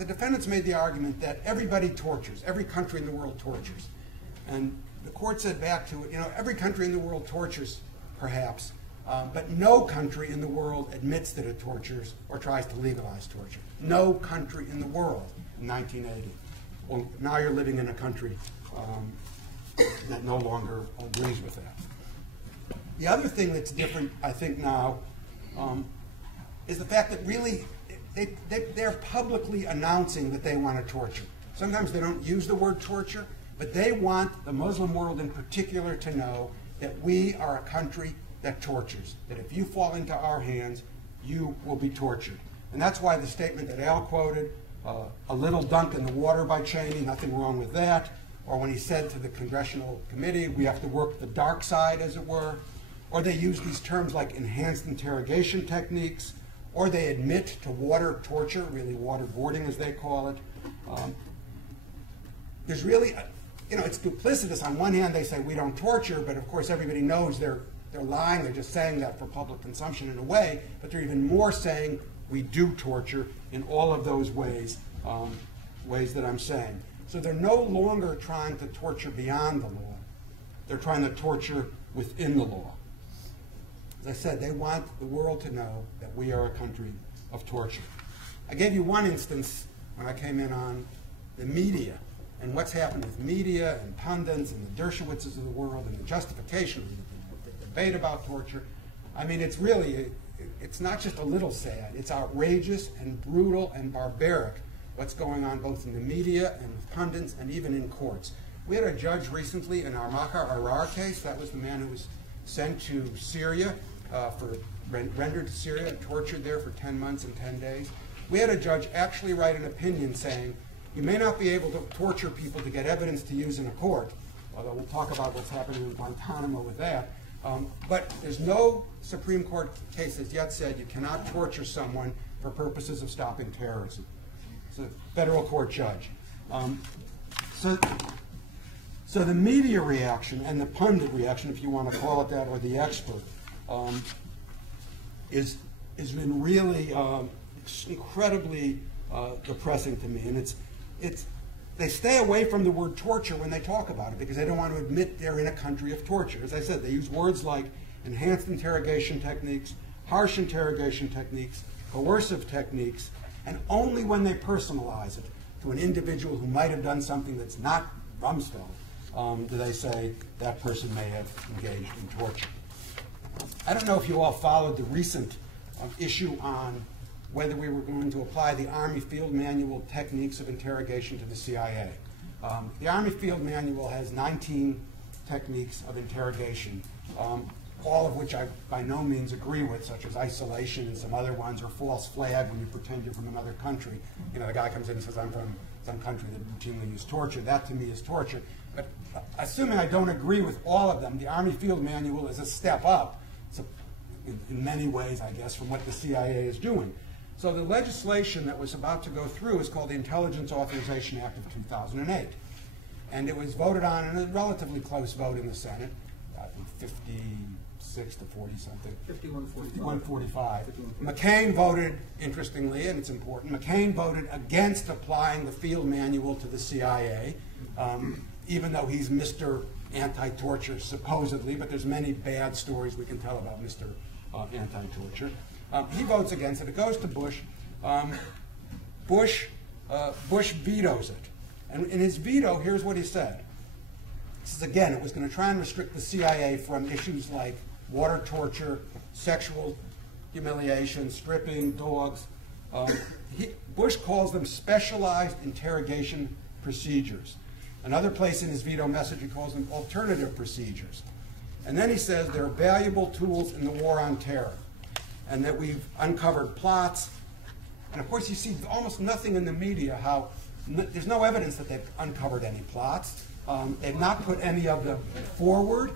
defendants made the argument that everybody tortures, every country in the world tortures. And the court said back to it, every country in the world tortures, perhaps, but no country in the world admits that it tortures or tries to legalize torture. No country in the world in 1980. Well, now you're living in a country that no longer agrees with that. The other thing that's different, I think, now is the fact that really they're publicly announcing that they want to torture. Sometimes they don't use the word torture, but they want the Muslim world in particular to know that we are a country that tortures, that if you fall into our hands, you will be tortured. And that's why the statement that Al quoted, a little dunk in the water by Cheney, nothing wrong with that, or when he said to the Congressional Committee, we have to work the dark side, as it were, or they use these terms like enhanced interrogation techniques, or they admit to water torture, really waterboarding as they call it. There's really, it's duplicitous. On one hand, they say we don't torture, but of course everybody knows they're lying. They're just saying that for public consumption in a way, but they're even more saying we do torture in all of those ways, ways that I'm saying. So they're no longer trying to torture beyond the law. They're trying to torture within the law. As I said, they want the world to know that we are a country of torture. I gave you one instance when I came in on the media and what's happened with media and pundits and the Dershowitzes of the world and the justification of the debate about torture. I mean, it's really, it's not just a little sad. It's outrageous and brutal and barbaric what's going on both in the media and with pundits and even in courts. We had a judge recently in our Maher Arar case. That was the man who was sent to Syria, rendered to Syria, tortured there for 10 months and 10 days. We had a judge actually write an opinion saying, you may not be able to torture people to get evidence to use in a court, although we'll talk about what's happening in Guantanamo with that. But there's no Supreme Court case that's yet said you cannot torture someone for purposes of stopping terrorism. It's a federal court judge. So the media reaction and the pundit reaction, if you want to call it that, or the expert, has been really incredibly depressing to me. And they stay away from the word torture when they talk about it because they don't want to admit they're in a country of torture. As I said, they use words like enhanced interrogation techniques, harsh interrogation techniques, coercive techniques, and only when they personalize it to an individual who might have done something that's not Rumsfeld do they say that person may have engaged in torture. I don't know if you all followed the recent issue on whether we were going to apply the Army Field Manual techniques of interrogation to the CIA. The Army Field Manual has 19 techniques of interrogation, all of which I by no means agree with, such as isolation and some other ones, or false flag when you pretend you're from another country. You know, the guy comes in and says, I'm from some country that routinely uses torture. That to me is torture. But assuming I don't agree with all of them, the Army Field Manual is a step up, in many ways, I guess, from what the CIA is doing. So the legislation that was about to go through is called the Intelligence Authorization Act of 2008. And it was voted on in a relatively close vote in the Senate, I think 56 to 40-something. 51-45. McCain voted, interestingly, and it's important, McCain voted against applying the field manual to the CIA, even though he's Mr. Anti-Torture, supposedly, but there's many bad stories we can tell about Mr. Anti-Torture. He votes against it. It goes to Bush. Bush vetoes it. And in his veto, here's what he said. He says, again, it was going to try and restrict the CIA from issues like water torture, sexual humiliation, stripping, dogs. Bush calls them specialized interrogation procedures. Another place in his veto message, he calls them alternative procedures. And then he says they're valuable tools in the war on terror, and that we've uncovered plots. And of course, you see almost nothing in the media how there's no evidence that they've uncovered any plots. They've not put any of them forward.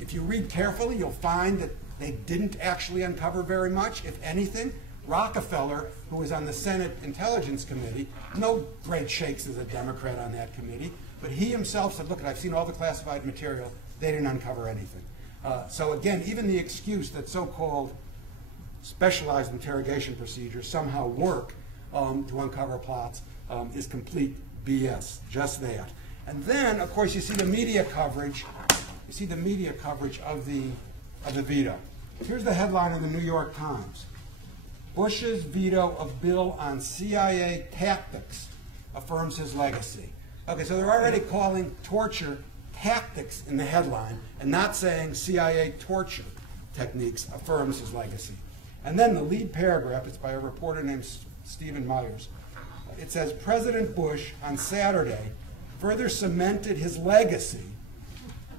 If you read carefully, you'll find that they didn't actually uncover very much, if anything. Rockefeller, who was on the Senate Intelligence Committee, no great shakes as a Democrat on that committee, but he himself said, look, I've seen all the classified material. They didn't uncover anything. So again, even the excuse that so-called specialized interrogation procedures somehow work to uncover plots is complete BS, just that. And then, of course, you see the media coverage. You see the media coverage of the veto. Here's the headline in the New York Times. Bush's veto of bill on CIA tactics affirms his legacy. Okay, so they're already calling torture tactics in the headline and not saying CIA torture techniques affirms his legacy. And then the lead paragraph, it's by a reporter named Stephen Myers. it says, President Bush on Saturday further cemented his legacy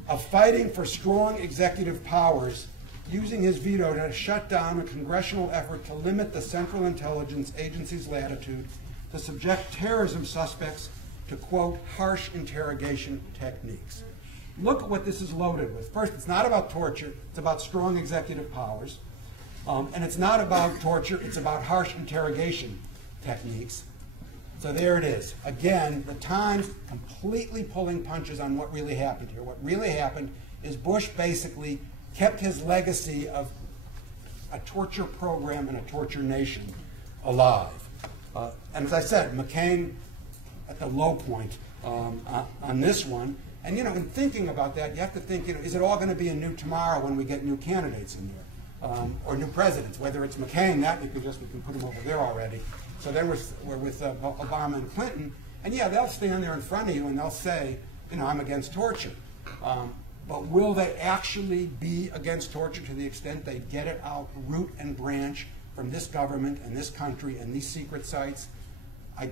of fighting for strong executive powers, using his veto to shut down a congressional effort to limit the Central Intelligence Agency's latitude to subject terrorism suspects to, quote, harsh interrogation techniques. Look at what this is loaded with. First, it's not about torture, it's about strong executive powers. And it's not about torture, it's about harsh interrogation techniques. So there it is. Again, the Times completely pulling punches on what really happened here. What really happened is Bush basically kept his legacy of a torture program and a torture nation alive. And as I said, McCain at the low point on this one. And, you know, in thinking about that, you have to think, you know, is it all going to be a new tomorrow when we get new candidates in there? Or new presidents, whether it's McCain, that we can put him over there already. So then we're with Obama and Clinton, and yeah, they'll stand there in front of you and they'll say, you know, I'm against torture. But will they actually be against torture to the extent they get it out root and branch from this government and this country and these secret sites? I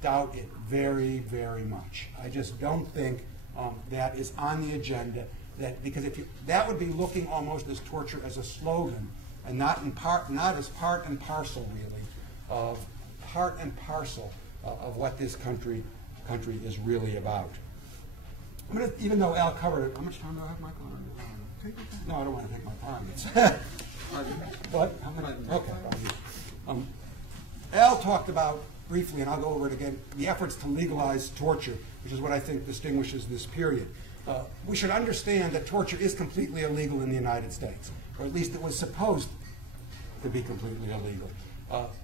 doubt it very, very much. I just don't think that is on the agenda. Because that would be looking almost as torture as a slogan, and not as part and parcel really of what this country is really about. I'm gonna, even though Al covered it, how much time do I have, Michael? No, I don't want to take my time. What? Okay. Al talked about briefly, and I'll go over it again, the efforts to legalize torture, which is what I think distinguishes this period. We should understand that torture is completely illegal in the United States, or at least it was supposed to be completely illegal.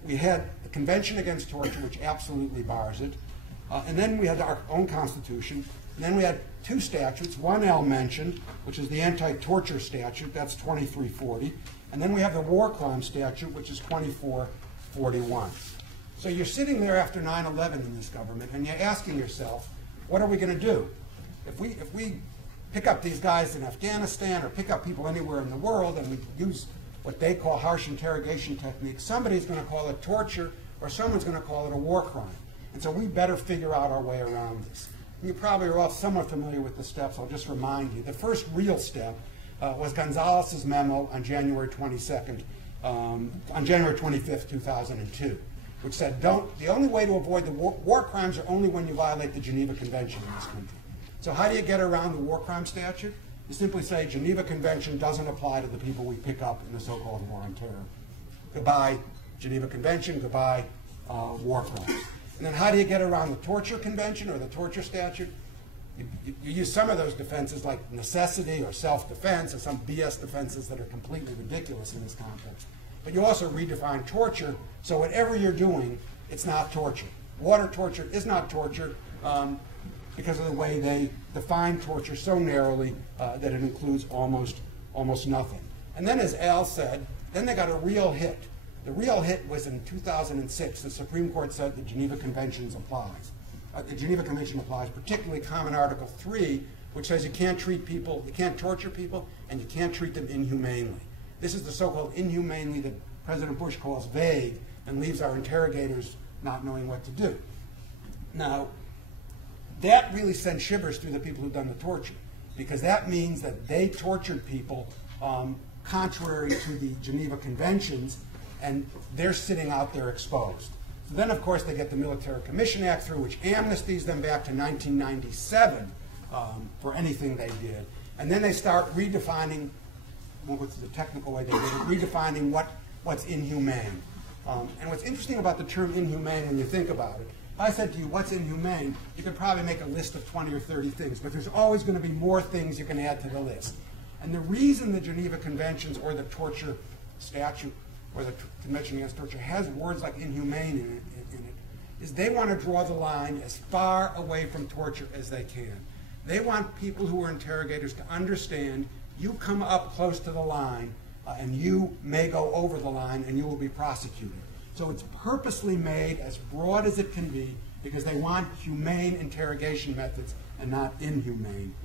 We had the Convention Against Torture, which absolutely bars it, and then we had our own Constitution, and then we had two statutes. One Al mentioned, which is the anti-torture statute, that's 2340, and then we have the war crime statute, which is 2441. So you're sitting there after 9/11 in this government, and you're asking yourself, what are we going to do? If we pick up these guys in Afghanistan or pick up people anywhere in the world and we use what they call harsh interrogation techniques, somebody's going to call it torture or someone's going to call it a war crime. And so we better figure out our way around this. And you probably are all somewhat familiar with the steps. I'll just remind you. The first real step was Gonzalez's memo on January 25th, 2002, which said the only way to avoid the war crimes are only when you violate the Geneva Convention in this country. So how do you get around the war crime statute? You simply say Geneva Convention doesn't apply to the people we pick up in the so-called war on terror. Goodbye, Geneva Convention, goodbye, war crimes. And then how do you get around the torture convention or the torture statute? You use some of those defenses like necessity or self-defense or some BS defenses that are completely ridiculous in this context. But you also redefine torture, so whatever you're doing, it's not torture. Water torture is not torture. Because of the way they define torture so narrowly that it includes almost nothing. And then, as Al said, then they got a real hit. The real hit was in 2006. The Supreme Court said the Geneva Convention applies. The Geneva Convention applies, particularly Common Article 3, which says you can't treat people, you can't torture people, and you can't treat them inhumanely. This is the so-called inhumanely that President Bush calls vague and leaves our interrogators not knowing what to do. Now, that really sent shivers through the people who've done the torture, because that means that they tortured people contrary to the Geneva Conventions, and they're sitting out there exposed. So then, of course, they get the Military Commission Act through, which amnesties them back to 1997 for anything they did. And then they start redefining, what's the technical way they did it, redefining what's inhumane. And what's interesting about the term inhumane when you think about it, if I said to you, what's inhumane, you could probably make a list of 20 or 30 things, but there's always going to be more things you can add to the list. And the reason the Geneva Conventions or the torture statute or the Convention Against Torture has words like inhumane in it is they want to draw the line as far away from torture as they can. They want people who are interrogators to understand you come up close to the line and you may go over the line and you will be prosecuted. So it's purposely made as broad as it can be because they want humane interrogation methods and not inhumane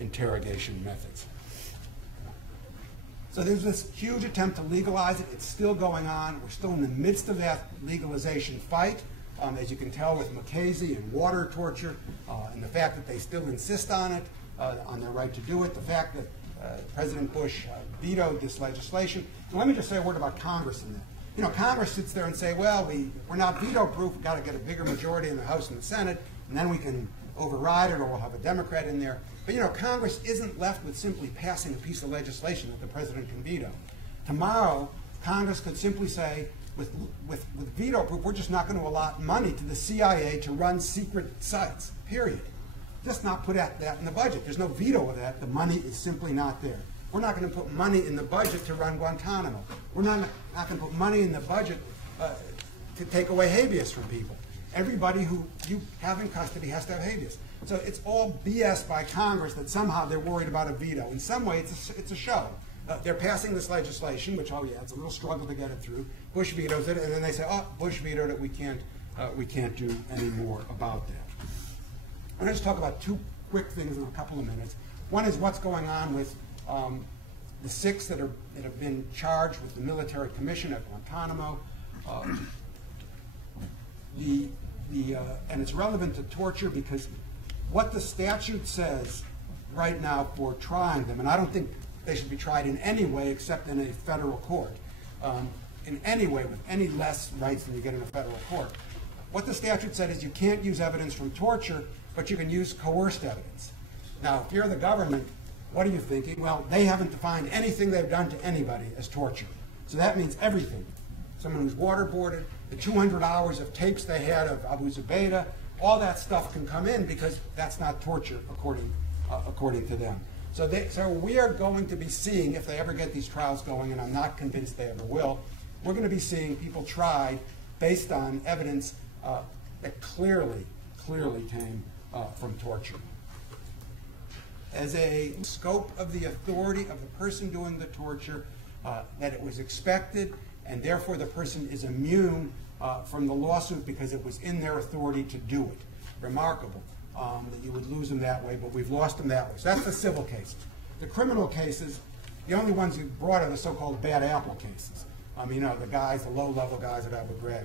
interrogation methods. So there's this huge attempt to legalize it. It's still going on. We're still in the midst of that legalization fight. as you can tell with Mukasey and water torture, and the fact that they still insist on it, on their right to do it, the fact that President Bush vetoed this legislation. And let me just say a word about Congress in that. You know, Congress sits there and say, well, we're not veto-proof, we've got to get a bigger majority in the House and the Senate, and then we can override it, or we'll have a Democrat in there. But, you know, Congress isn't left with simply passing a piece of legislation that the president can veto. Tomorrow, Congress could simply say, with veto-proof, we're just not going to allot money to the CIA to run secret sites, period. Just not put that in the budget. There's no veto of that. The money is simply not there. We're not going to put money in the budget to run Guantanamo. We're not going to put money in the budget to take away habeas from people. Everybody who you have in custody has to have habeas. So it's all BS by Congress that somehow they're worried about a veto. In some way, it's a show. They're passing this legislation, which, oh yeah, it's a little struggle to get it through. Bush vetoes it, and then they say, oh, Bush vetoed it. We can't do any more about that. I'm going to just talk about two quick things in a couple of minutes. One is what's going on with the 6 that have been charged with the military commission at Guantanamo. And it's relevant to torture because what the statute says right now for trying them, and I don't think they should be tried in any way except in a federal court, in any way with any less rights than you get in a federal court. What the statute said is you can't use evidence from torture, but you can use coerced evidence. Now, if you're the government, what are you thinking? Well, they haven't defined anything they've done to anybody as torture. So that means everything. Someone who's waterboarded, the 200 hours of tapes they had of Abu Zubaydah, all that stuff can come in because that's not torture according to them. So we are going to be seeing, if they ever get these trials going, and I'm not convinced they ever will, we're going to be seeing people tried based on evidence that clearly came from torture. As a scope of the authority of the person doing the torture, that it was expected, and therefore the person is immune from the lawsuit because it was in their authority to do it. Remarkable that you would lose them that way, but we've lost them that way. So that's the civil cases. The criminal cases, the only ones you brought are the so-called bad apple cases. You know, the guys, the low-level guys at Abu Ghraib.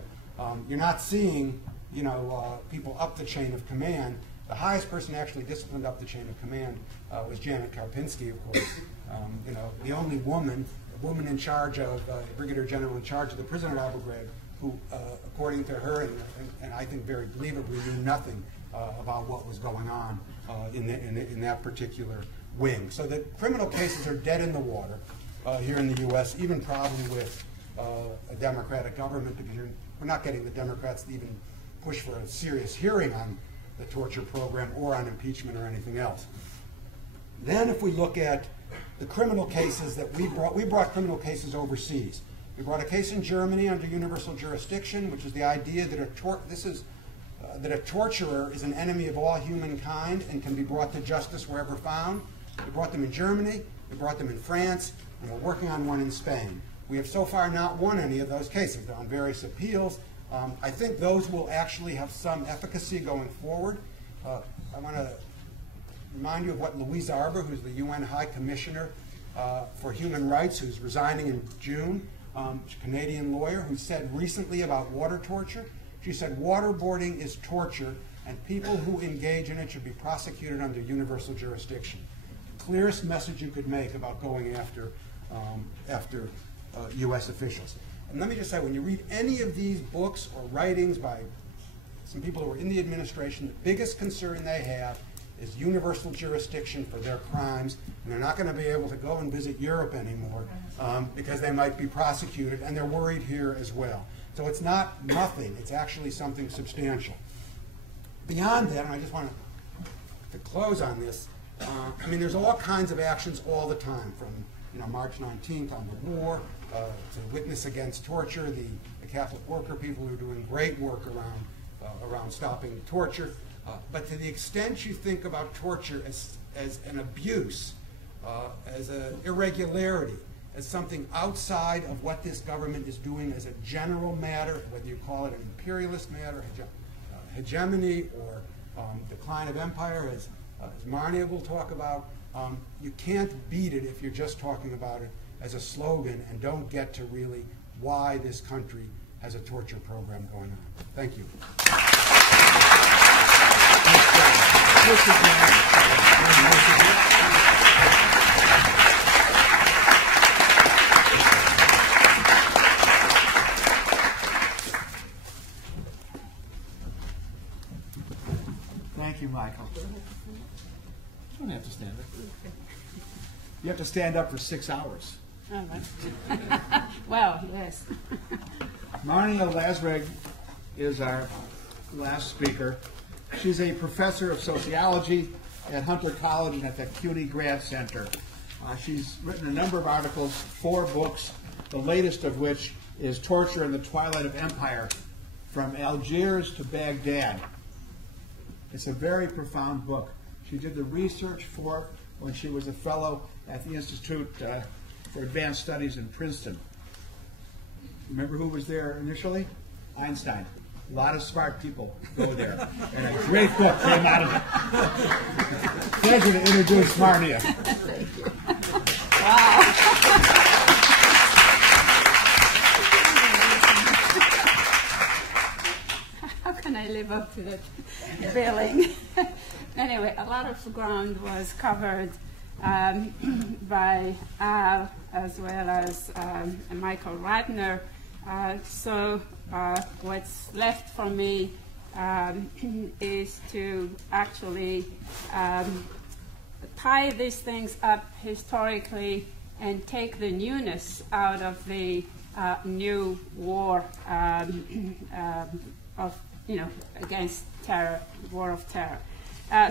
You're not seeing, you know, people up the chain of command. The highest person actually disciplined up the chain of command was Janet Karpinski, of course. You know, the only woman in charge of, Brigadier General in charge of the prison at Abu Ghraib, who, according to her, and I think very believably, knew nothing about what was going on in that particular wing. So the criminal cases are dead in the water here in the U.S., even probably with a Democratic government, because we're not getting the Democrats to even push for a serious hearing on the torture program or on impeachment or anything else. Then if we look at the criminal cases that we brought criminal cases overseas. We brought a case in Germany under universal jurisdiction, which is the idea that a torturer is an enemy of all humankind and can be brought to justice wherever found. We brought them in Germany, we brought them in France, and we're working on one in Spain. We have so far not won any of those cases. They're on various appeals. I think those will actually have some efficacy going forward. I want to remind you of what Louise Arbour, who's the UN High Commissioner for Human Rights, who's resigning in June, she's a Canadian lawyer, who said recently about water torture. She said waterboarding is torture, and people who engage in it should be prosecuted under universal jurisdiction. The clearest message you could make about going after U.S. officials. And let me just say, when you read any of these books or writings by some people who are in the administration, the biggest concern they have is universal jurisdiction for their crimes, and they're not going to be able to go and visit Europe anymore because they might be prosecuted, and they're worried here as well. So it's not nothing, it's actually something substantial. Beyond that, and I just want to close on this, I mean, there's all kinds of actions all the time, from March 19th on the war, to Witness Against Torture, the Catholic worker people who are doing great work around stopping torture. But to the extent you think about torture as an abuse, as an irregularity, as something outside of what this government is doing as a general matter, whether you call it an imperialist matter, hegemony, or decline of empire, as Marnia will talk about, you can't beat it if you're just talking about it as a slogan and don't get to really why this country has a torture program going on. Thank you. Thank you, Michael. You don't have to stand up. You have to stand up for 6 hours. All right. Well, yes. Marnia Lasrig is our last speaker. She's a professor of sociology at Hunter College and at the CUNY Grad Center. She's written a number of articles, 4 books, the latest of which is Torture in the Twilight of Empire, From Algiers to Baghdad. It's a very profound book. She did the research for it when she was a fellow at the Institute for Advanced Studies in Princeton. Remember who was there initially? Einstein. A lot of smart people go there. And a great book came out of it. Pleasure to introduce Marnia. Wow. How can I live up to that billing? Anyway, a lot of ground was covered by Al as well as Michael Ratner. So what's left for me is to actually tie these things up historically and take the newness out of the new war of, against terror, war of terror.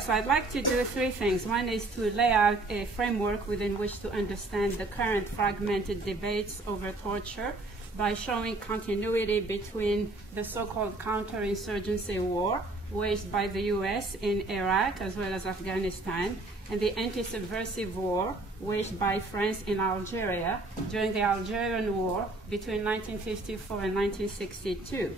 So I'd like to do 3 things. One is to lay out a framework within which to understand the current fragmented debates over torture by showing continuity between the so-called counterinsurgency war waged by the U.S. in Iraq as well as Afghanistan, and the anti-subversive war waged by France in Algeria during the Algerian War between 1954 and 1962.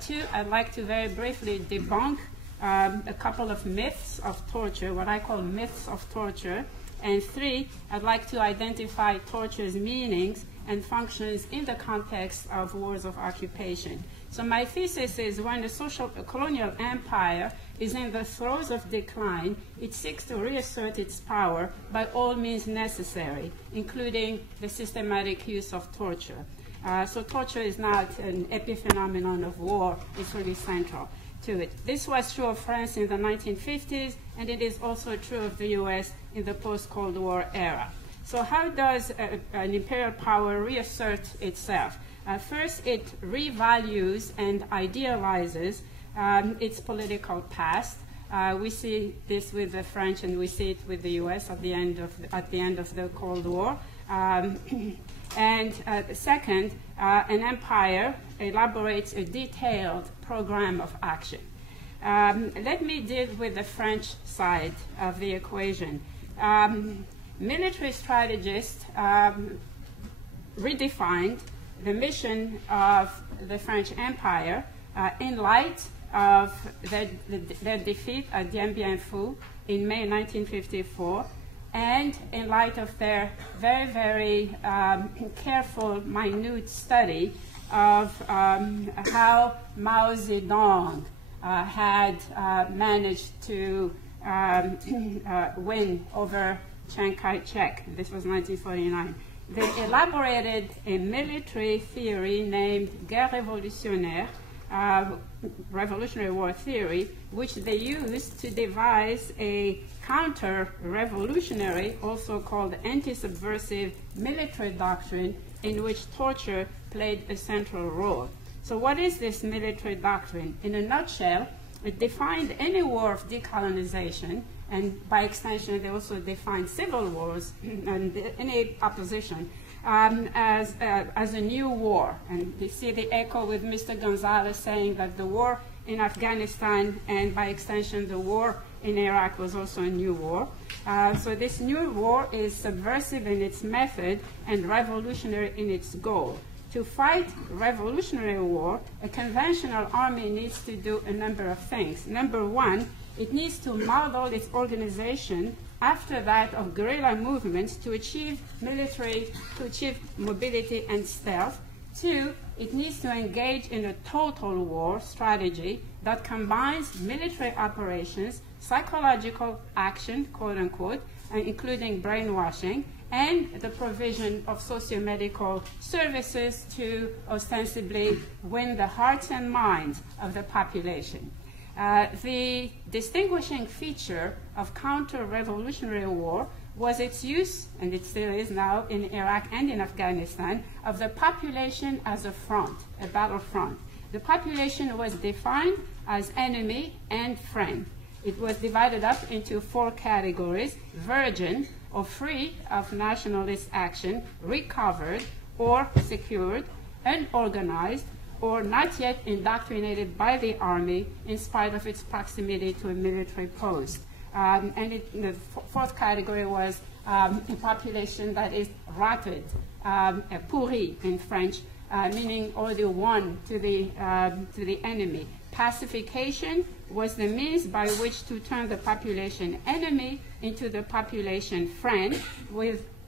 2, I'd like to very briefly debunk a couple of myths of torture, what I call myths of torture. And 3, I'd like to identify torture's meanings and functions in the context of wars of occupation. So my thesis is when the social colonial empire is in the throes of decline, it seeks to reassert its power by all means necessary, including the systematic use of torture. So torture is not an epiphenomenon of war, it's really central to it. This was true of France in the 1950s, and it is also true of the US in the post-Cold War era. So how does an imperial power reassert itself? First, it revalues and idealizes its political past. We see this with the French, and we see it with the US at the end of the Cold War. And second, an empire elaborates a detailed program of action. Let me deal with the French side of the equation. Military strategists redefined the mission of the French Empire in light of their defeat at Dien Bien Phu in May 1954, and in light of their very, very careful, minute study of how Mao Zedong had managed to win over Chiang Kai-shek. This was 1949. They elaborated a military theory named guerre révolutionnaire, revolutionary war theory, which they used to devise a counter-revolutionary, also called anti-subversive military doctrine, in which torture played a central role. So what is this military doctrine? In a nutshell, it defined any war of decolonization, and by extension they also defined civil wars and any opposition as a new war. And you see the echo with Mr. Gonzalez saying that the war in Afghanistan and by extension the war in Iraq was also a new war. So this new war is subversive in its method and revolutionary in its goal. To fight revolutionary war, a conventional army needs to do a number of things. Number one, it needs to model its organization after that of guerrilla movements to achieve mobility and stealth. 2, it needs to engage in a total war strategy that combines military operations, psychological action, quote unquote, including brainwashing, and the provision of socio-medical services to ostensibly win the hearts and minds of the population. The distinguishing feature of counter-revolutionary war was its use, and it still is now in Iraq and in Afghanistan, of the population as a front, a battlefront. The population was defined as enemy and friend. It was divided up into 4 categories: virgin, or free of nationalist action, recovered or secured, unorganized, or not yet indoctrinated by the army in spite of its proximity to a military post. The 4th category was a population that is rotted, pourri in French, meaning already won to the enemy. Pacification was the means by which to turn the population enemy into the population friend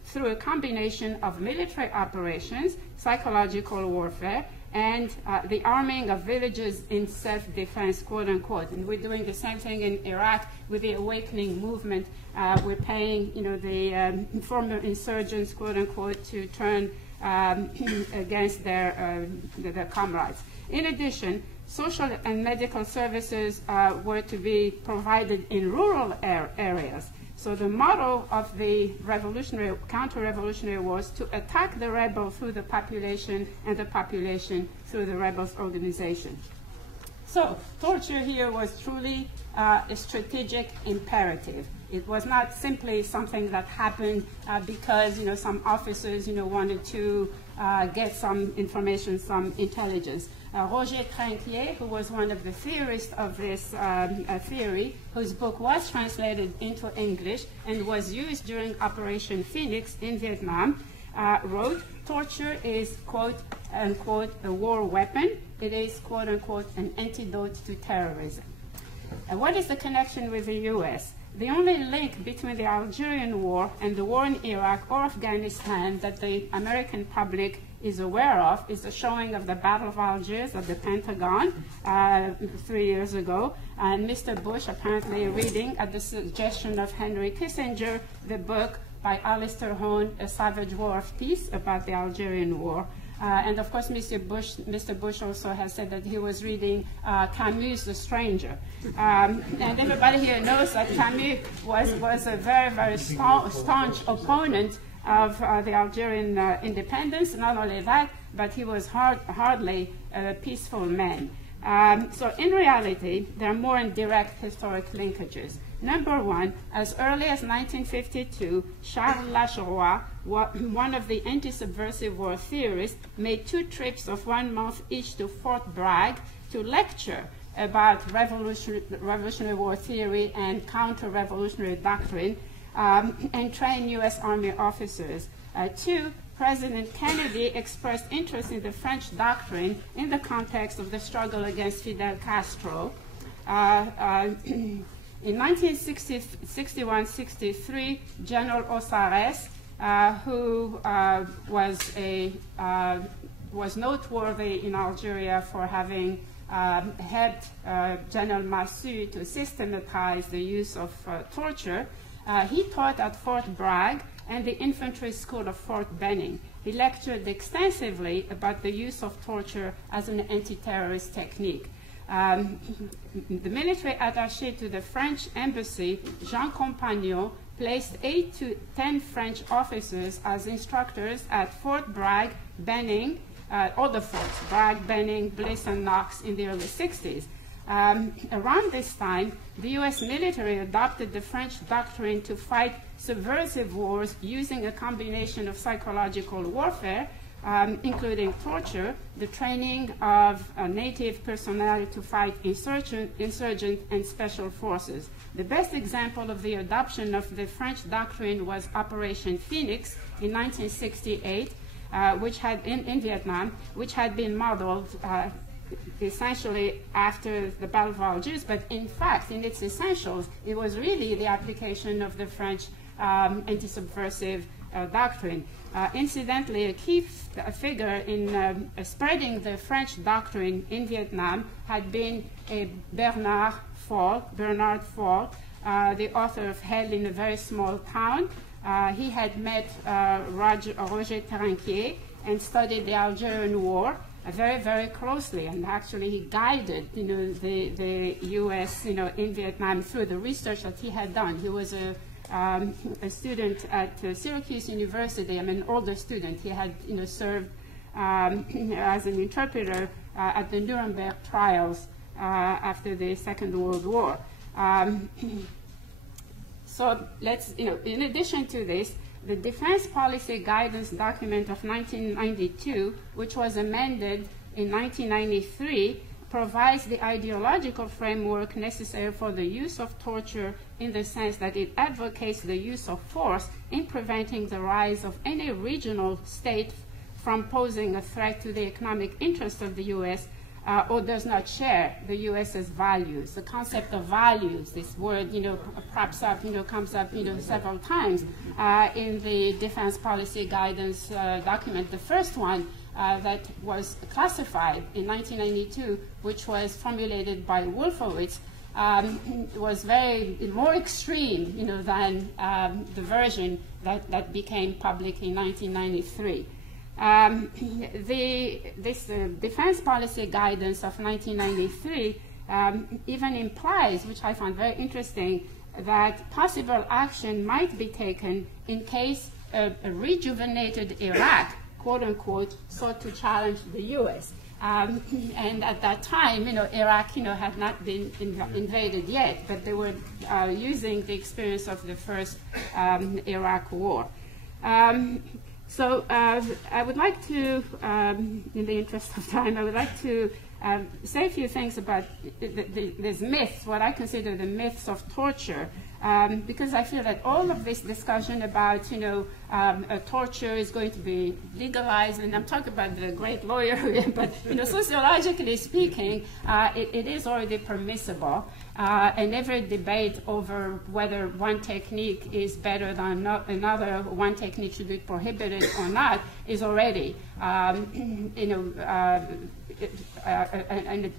through a combination of military operations, psychological warfare, and the arming of villages in self-defense, quote unquote. And we're doing the same thing in Iraq with the awakening movement. We're paying, the former insurgents, quote unquote, to turn against their comrades. In addition, social and medical services were to be provided in rural areas. So the motto of the counter-revolutionary was to attack the rebel through the population and the population through the rebels' organization. So torture here was truly a strategic imperative. It was not simply something that happened because some officers wanted to get some information, some intelligence. Roger Trinquier, who was one of the theorists of this theory, whose book was translated into English and was used during Operation Phoenix in Vietnam, wrote, "Torture is, quote unquote, a war weapon. It is, quote unquote, an antidote to terrorism." And what is the connection with the U.S.? The only link between the Algerian War and the war in Iraq or Afghanistan that the American public is aware of is the showing of the Battle of Algiers at the Pentagon 3 years ago, and Mr. Bush apparently reading, at the suggestion of Henry Kissinger, the book by Alistair Hone, A Savage War of Peace, about the Algerian War. And of course, Mr. Bush also has said that he was reading Camus' The Stranger. And everybody here knows that Camus was a very, very staunch opponent of the Algerian independence. Not only that, but he was hardly a peaceful man. So in reality, there are more indirect historic linkages. Number one, as early as 1952, Charles Lacheroy, one of the anti-subversive war theorists, made 2 trips of 1 month each to Fort Bragg to lecture about revolutionary war theory and counter-revolutionary doctrine and train U.S. Army officers. 2, President Kennedy expressed interest in the French doctrine in the context of the struggle against Fidel Castro. In 1961-63, General Osares, who was noteworthy in Algeria for having helped General Massu to systematize the use of torture, he taught at Fort Bragg and the infantry school of Fort Benning. He lectured extensively about the use of torture as an anti-terrorist technique. The military attaché to the French embassy, Jean Compagnon, placed 8 to 10 French officers as instructors at Fort Bragg, Benning, other forts, Bragg, Benning, Bliss, and Knox in the early 60s. Around this time, the U.S. military adopted the French doctrine to fight subversive wars using a combination of psychological warfare, including torture, the training of native personnel to fight insurgent and special forces. The best example of the adoption of the French doctrine was Operation Phoenix in 1968, which had in Vietnam, which had been modeled essentially after the Battle of Algiers, but in fact, in its essentials, it was really the application of the French anti-subversive doctrine. Incidentally, a key figure in spreading the French doctrine in Vietnam had been Bernard Fall, the author of Hell in a Very Small Town. He had met Roger Taranquier and studied the Algerian War very, very closely, and actually he guided, the U.S., in Vietnam through the research that he had done. He was a student at Syracuse University. I'm an older student. He had, served as an interpreter at the Nuremberg trials after the Second World War. So let's, in addition to this, the Defense Policy Guidance document of 1992, which was amended in 1993, provides the ideological framework necessary for the use of torture in the sense that it advocates the use of force in preventing the rise of any regional state from posing a threat to the economic interests of the U.S. Or does not share the U.S.'s values. The concept of values, this word, props up, comes up, several times in the Defense Policy Guidance document. The first one that was classified in 1992, which was formulated by Wolfowitz, was more extreme, than the version that became public in 1993. This Defense Policy Guidance of 1993 even implies, which I found very interesting, that possible action might be taken in case a rejuvenated Iraq, quote unquote, sought to challenge the U.S. And at that time, Iraq, had not been invaded yet, but they were using the experience of the first Iraq War. So I would like to, in the interest of time, I would like to say a few things about this myth, what I consider the myths of torture, because I feel that all of this discussion about, torture is going to be legalized, and I'm talking about the great lawyer, but, sociologically speaking, it is already permissible. And every debate over whether one technique is better than another, one technique should be prohibited or not, is already, an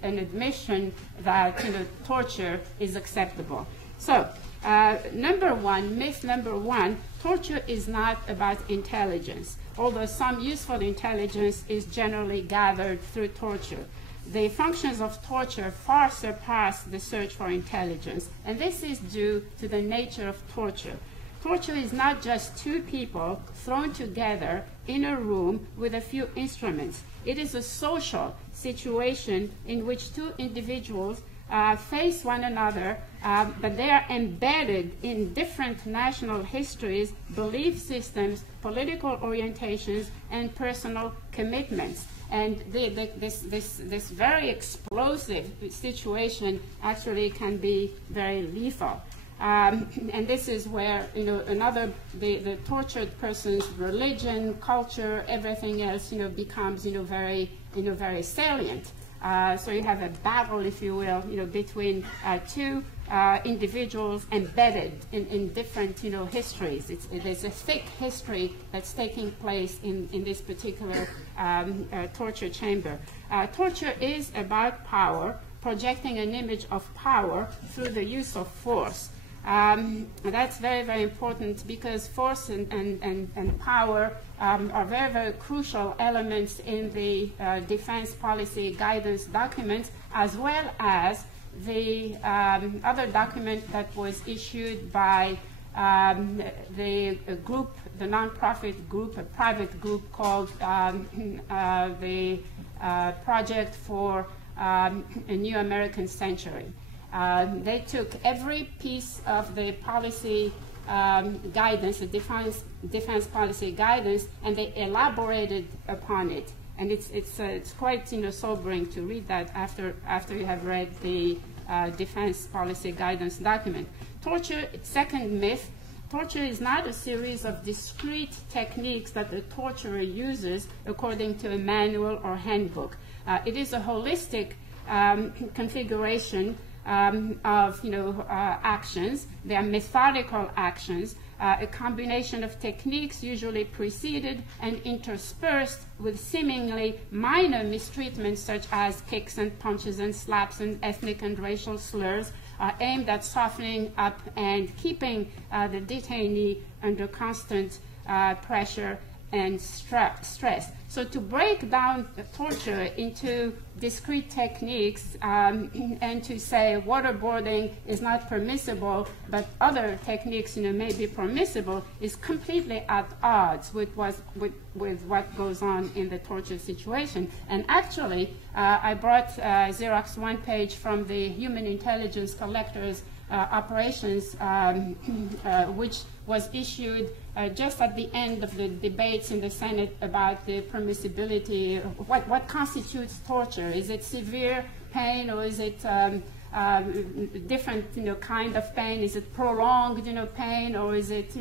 admission that torture is acceptable. So, myth number one, torture is not about intelligence, although some useful intelligence is generally gathered through torture. The functions of torture far surpass the search for intelligence, and this is due to the nature of torture. Torture is not just two people thrown together in a room with a few instruments. It is a social situation in which two individuals face one another, but they are embedded in different national histories, belief systems, political orientations, and personal commitments. And this very explosive situation actually can be very lethal. And this is where, the tortured person's religion, culture, everything else, becomes, very salient. So you have a battle, if you will, between two individuals embedded in different, histories. There's a thick history that's taking place in this particular torture chamber. Torture is about power, projecting an image of power through the use of force. That's very, very important because force and power are very, very crucial elements in the Defense Policy Guidance document, as well as the other document that was issued by the group, the nonprofit group, a private group called the Project for a New American Century. They took every piece of the policy guidance, the defense policy guidance, and they elaborated upon it. And it's quite sobering to read that after you have read the defense policy guidance document. Torture, second myth. Torture is not a series of discrete techniques that the torturer uses according to a manual or handbook. It is a holistic configuration of actions. They are methodical actions a combination of techniques usually preceded and interspersed with seemingly minor mistreatments such as kicks and punches and slaps and ethnic and racial slurs aimed at softening up and keeping the detainee under constant pressure and stress. So to break down torture into discrete techniques and to say waterboarding is not permissible, but other techniques may be permissible, is completely at odds with what goes on in the torture situation. And actually, I brought Xerox one page from the Human Intelligence Collectors Operations, which was issued just at the end of the debates in the Senate about the permissibility, what constitutes torture. Is it severe pain, or is it different kind of pain? Is it prolonged pain, or is it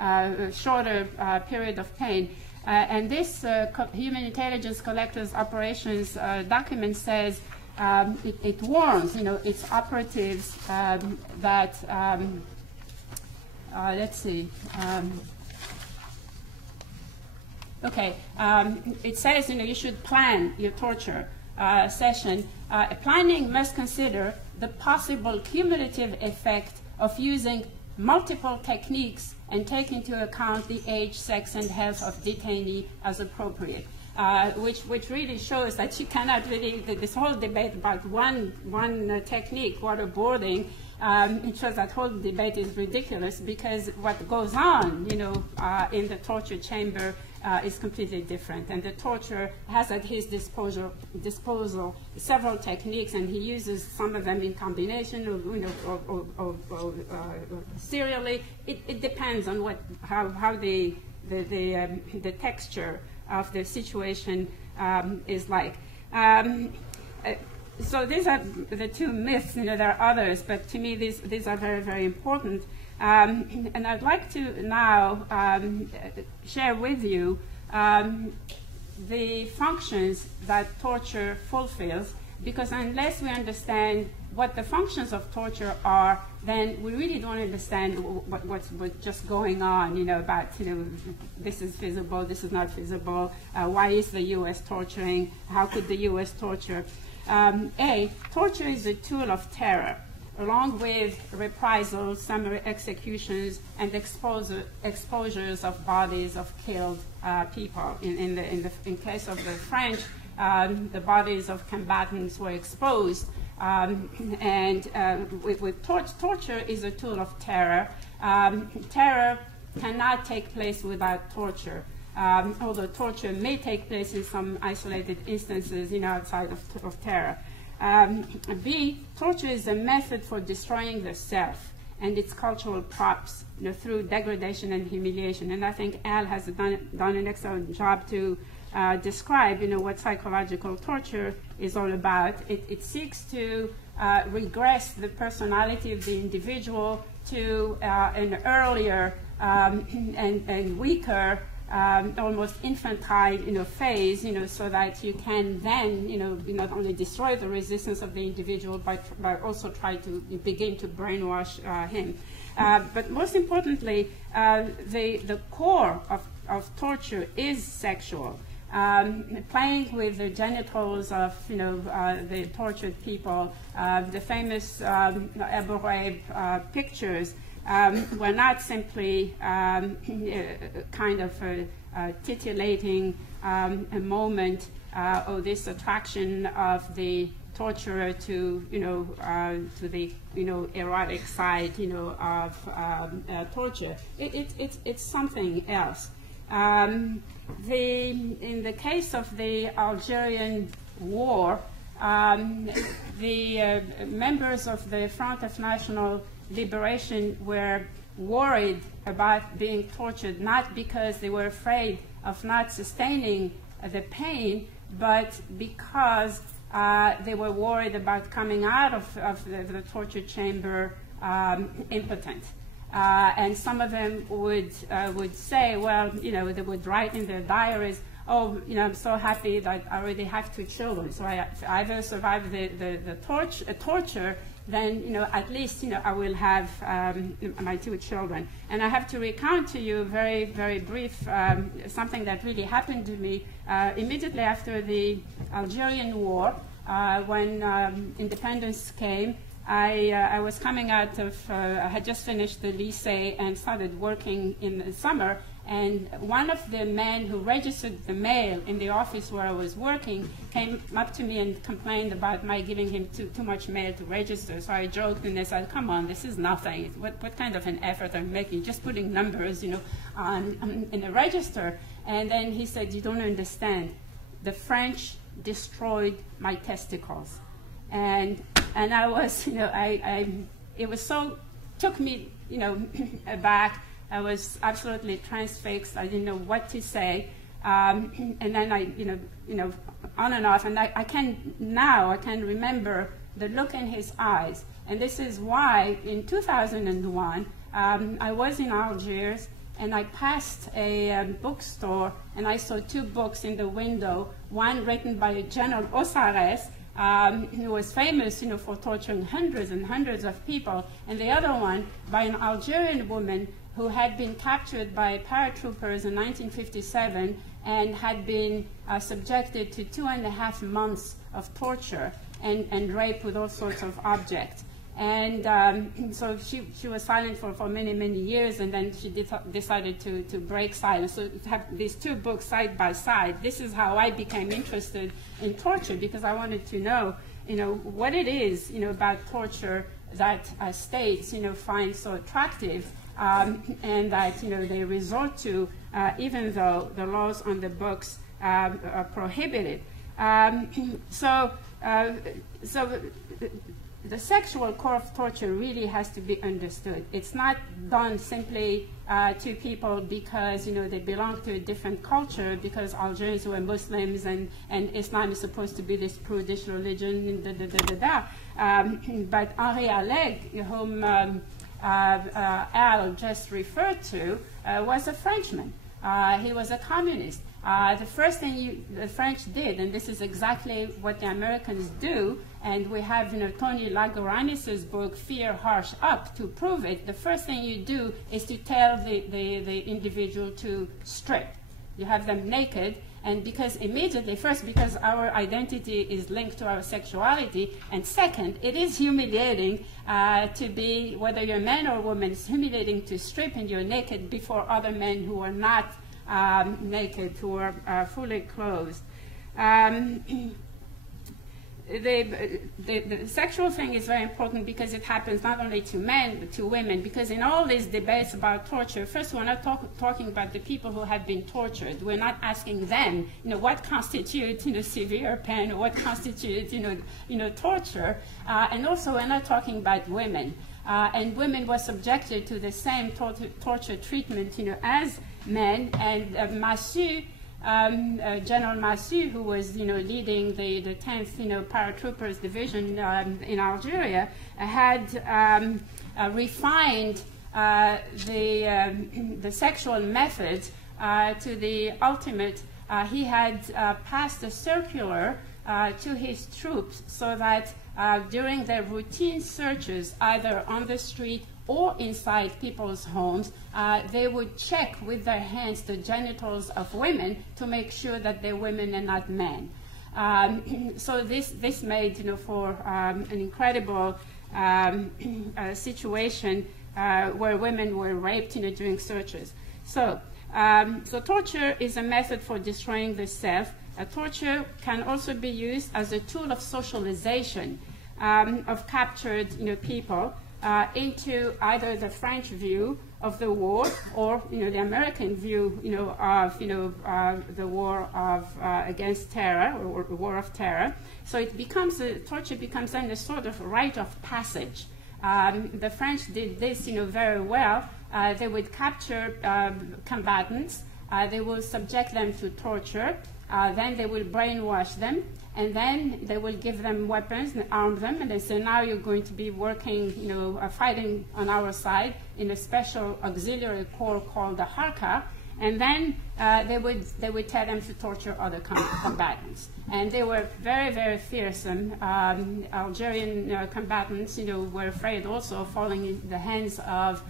a shorter period of pain? And this Human Intelligence Collectors Operations document says it warns its operatives that let's see. It says you should plan your torture session. Planning must consider the possible cumulative effect of using multiple techniques and take into account the age, sex, and health of detainee as appropriate. Which really shows that you cannot really, this whole debate about one technique, waterboarding, it shows that whole debate is ridiculous, because what goes on, in the torture chamber is completely different. And the torturer has at his disposal several techniques, and he uses some of them in combination or serially. It depends on how the texture of the situation is like. So these are the two myths. There are others, but to me these are very, very important. And I'd like to now share with you the functions that torture fulfills, because unless we understand what the functions of torture are, then we really don't understand what's just going on, about, this is feasible, this is not feasible, why is the U.S. torturing, how could the U.S. torture? Torture is a tool of terror, along with reprisals, summary executions, and exposures of bodies of killed people. In case of the French, the bodies of combatants were exposed. Torture is a tool of terror. Terror cannot take place without torture, although torture may take place in some isolated instances, outside of terror. Torture is a method for destroying the self and its cultural props, through degradation and humiliation. And I think Al has done an excellent job to describe, what psychological torture is all about. It seeks to regress the personality of the individual to an earlier and weaker, almost infantile, phase, so that you can then, not only destroy the resistance of the individual, but also try to begin to brainwash him. But most importantly, the core of torture is sexual. Playing with the genitals of the tortured people, the famous Abu Ghraib pictures were not simply kind of a titulating a moment or this attraction of the torturer to the erotic side of torture. It's something else. In the case of the Algerian War, the members of the Front of National Liberation were worried about being tortured, not because they were afraid of not sustaining the pain, but because they were worried about coming out of the torture chamber impotent. And some of them would say, well, they would write in their diaries, oh, I'm so happy that I already have 2 children, so I either survived the torture then, at least, I will have my 2 children. And I have to recount to you very, very brief something that really happened to me immediately after the Algerian War. When independence came, I was coming out of, I had just finished the lycée and started working in the summer. And one of the men who registered the mail in the office where I was working came up to me and complained about my giving him too much mail to register. So I joked and I said, come on, this is nothing. What kind of an effort I'm making? Just putting numbers, in a register. And then he said, you don't understand. The French destroyed my testicles. And I was, it was so, took me, aback. I was absolutely transfixed. I didn't know what to say. And then I, on and off. And I can remember the look in his eyes. And this is why in 2001, I was in Algiers and I passed a bookstore and I saw 2 books in the window, one written by General Ossares, who was famous, for torturing hundreds and hundreds of people, and the other one by an Algerian woman who had been captured by paratroopers in 1957 and had been subjected to 2.5 months of torture and rape with all sorts of objects. And so she was silent for many, many years, and then she decided to break silence. So to have these 2 books side by side, this is how I became interested in torture, because I wanted to know, what it is, about torture that states, find so attractive, and that, they resort to, even though the laws on the books prohibit it. So the sexual core of torture really has to be understood. It's not done simply to people because, they belong to a different culture, because Algerians were Muslims and Islam is supposed to be this prudish religion, but Henri Alleg, whom Al just referred to, was a Frenchman. He was a communist. The first thing the French did, and this is exactly what the Americans do, and we have Tony Lagoranis' book, Fear Harsh Up, to prove it. The first thing you do is to tell the individual to strip. You have them naked, and because immediately, first, because our identity is linked to our sexuality, and second, it is humiliating to be, whether you're a man or a woman, it's humiliating to strip and you're naked before other men who are not naked, who are fully clothed. The sexual thing is very important because it happens not only to men but to women, because in all these debates about torture, first we're not talking about the people who have been tortured. We're not asking them, what constitutes, severe pain, or what constitutes, torture. And also we're not talking about women. And women were subjected to the same torture treatment, as men. And Massu, General Massu, who was, leading the 10th, paratroopers division in Algeria, had refined the sexual methods to the ultimate. He had passed a circular to his troops so that during their routine searches, either on the street or inside people's homes, they would check with their hands the genitals of women to make sure that they're women and not men. So this made, for an incredible situation where women were raped, during searches. So torture is a method for destroying the self. Torture can also be used as a tool of socialization of captured, people. Into either the French view of the war or the American view of the war of against terror, or war of terror. So it becomes torture becomes then a sort of rite of passage. The French did this very well. They would capture combatants. They will subject them to torture. Then they will brainwash them. And then they will give them weapons and arm them, and they say, now you're going to be working, fighting on our side in a special auxiliary corps called the Harka. and then they would tell them to torture other combatants. And they were very, very fearsome. Algerian combatants, were afraid also of falling in the hands of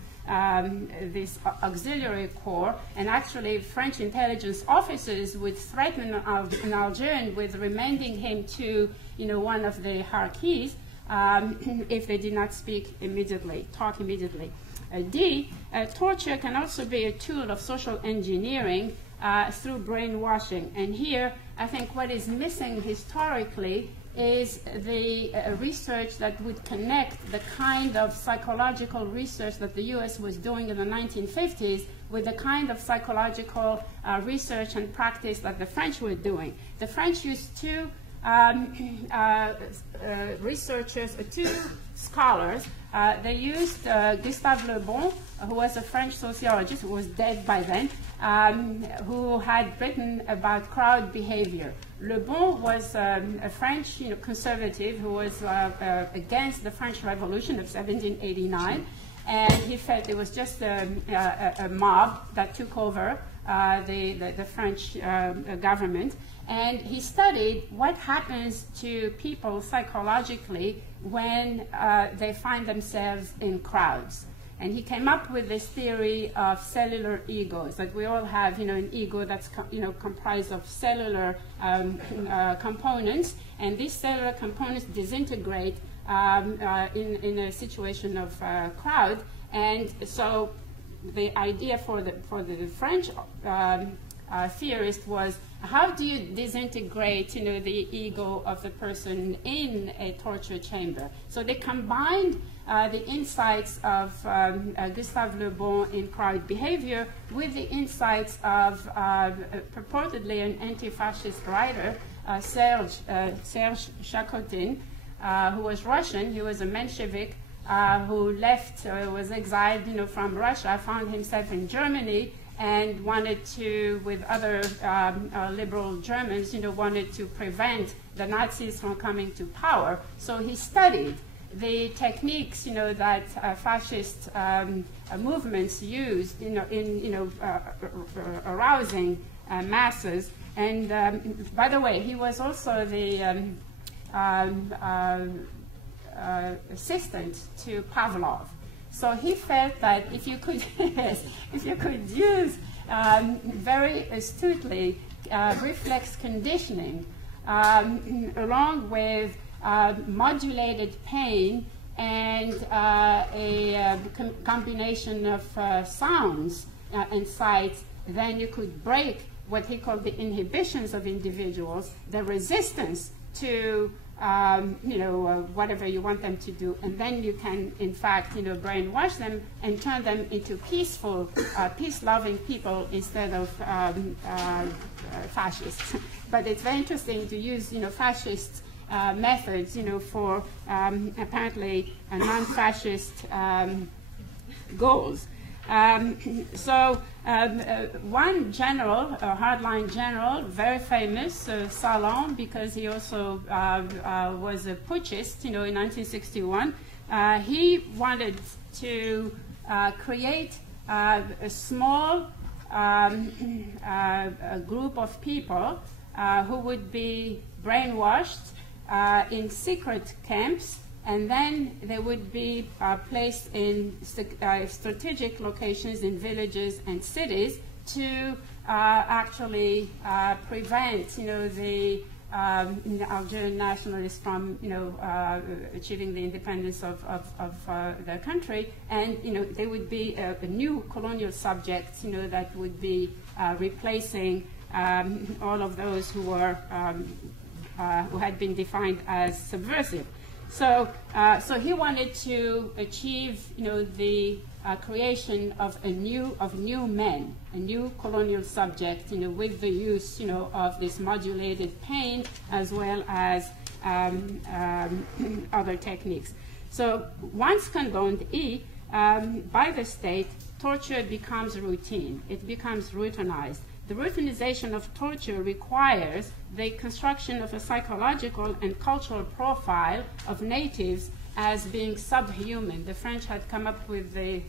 this auxiliary corps, and actually French intelligence officers would threaten an Algerian with remanding him to one of the Harkis if they did not talk immediately. Torture can also be a tool of social engineering through brainwashing. And here, I think what is missing historically is the research that would connect the kind of psychological research that the US was doing in the 1950s with the kind of psychological research and practice that the French were doing. The French used two scholars. They used Gustave Le Bon, who was a French sociologist, who was dead by then, who had written about crowd behavior. Le Bon was a French conservative who was against the French Revolution of 1789, and he felt it was just a mob that took over the French government. And he studied what happens to people psychologically when they find themselves in crowds. And he came up with this theory of cellular egos, that we all have, an ego that's, comprised of cellular components, and these cellular components disintegrate in a situation of crowd. And so the idea for the French theorist was, how do you disintegrate, the ego of the person in a torture chamber? So they combined the insights of Gustave Le Bon in crowd behavior with the insights of purportedly an anti-fascist writer, Serge Shakotin, who was Russian. He was a Menshevik who left, was exiled, from Russia, found himself in Germany, and wanted to, with other liberal Germans, wanted to prevent the Nazis from coming to power. So he studied the techniques, that fascist movements used, in arousing masses. And by the way, he was also the assistant to Pavlov. So he felt that if you could, if you could use very astutely reflex conditioning along with modulated pain and a combination of sounds and sights, then you could break what he called the inhibitions of individuals, the resistance to whatever you want them to do, and then you can, in fact, brainwash them and turn them into peaceful, peace-loving people instead of fascists. But it's very interesting to use, fascist methods, for apparently non-fascist goals. One general, a hardline general, very famous, Salan, because he also was a putschist, in 1961, he wanted to create a small group of people who would be brainwashed in secret camps, and then they would be placed in strategic locations in villages and cities to actually prevent, the Algerian nationalists from, achieving the independence of their country. And, they would be a new colonial subject, that would be replacing all of those who were who had been defined as subversive. So he wanted to achieve, the creation of new men, a new colonial subject, with the use, of this modulated pain as well as other techniques. So once condoned by the state, torture becomes routine. It becomes routinized. The routinization of torture requires the construction of a psychological and cultural profile of natives as being subhuman. The French had come up with the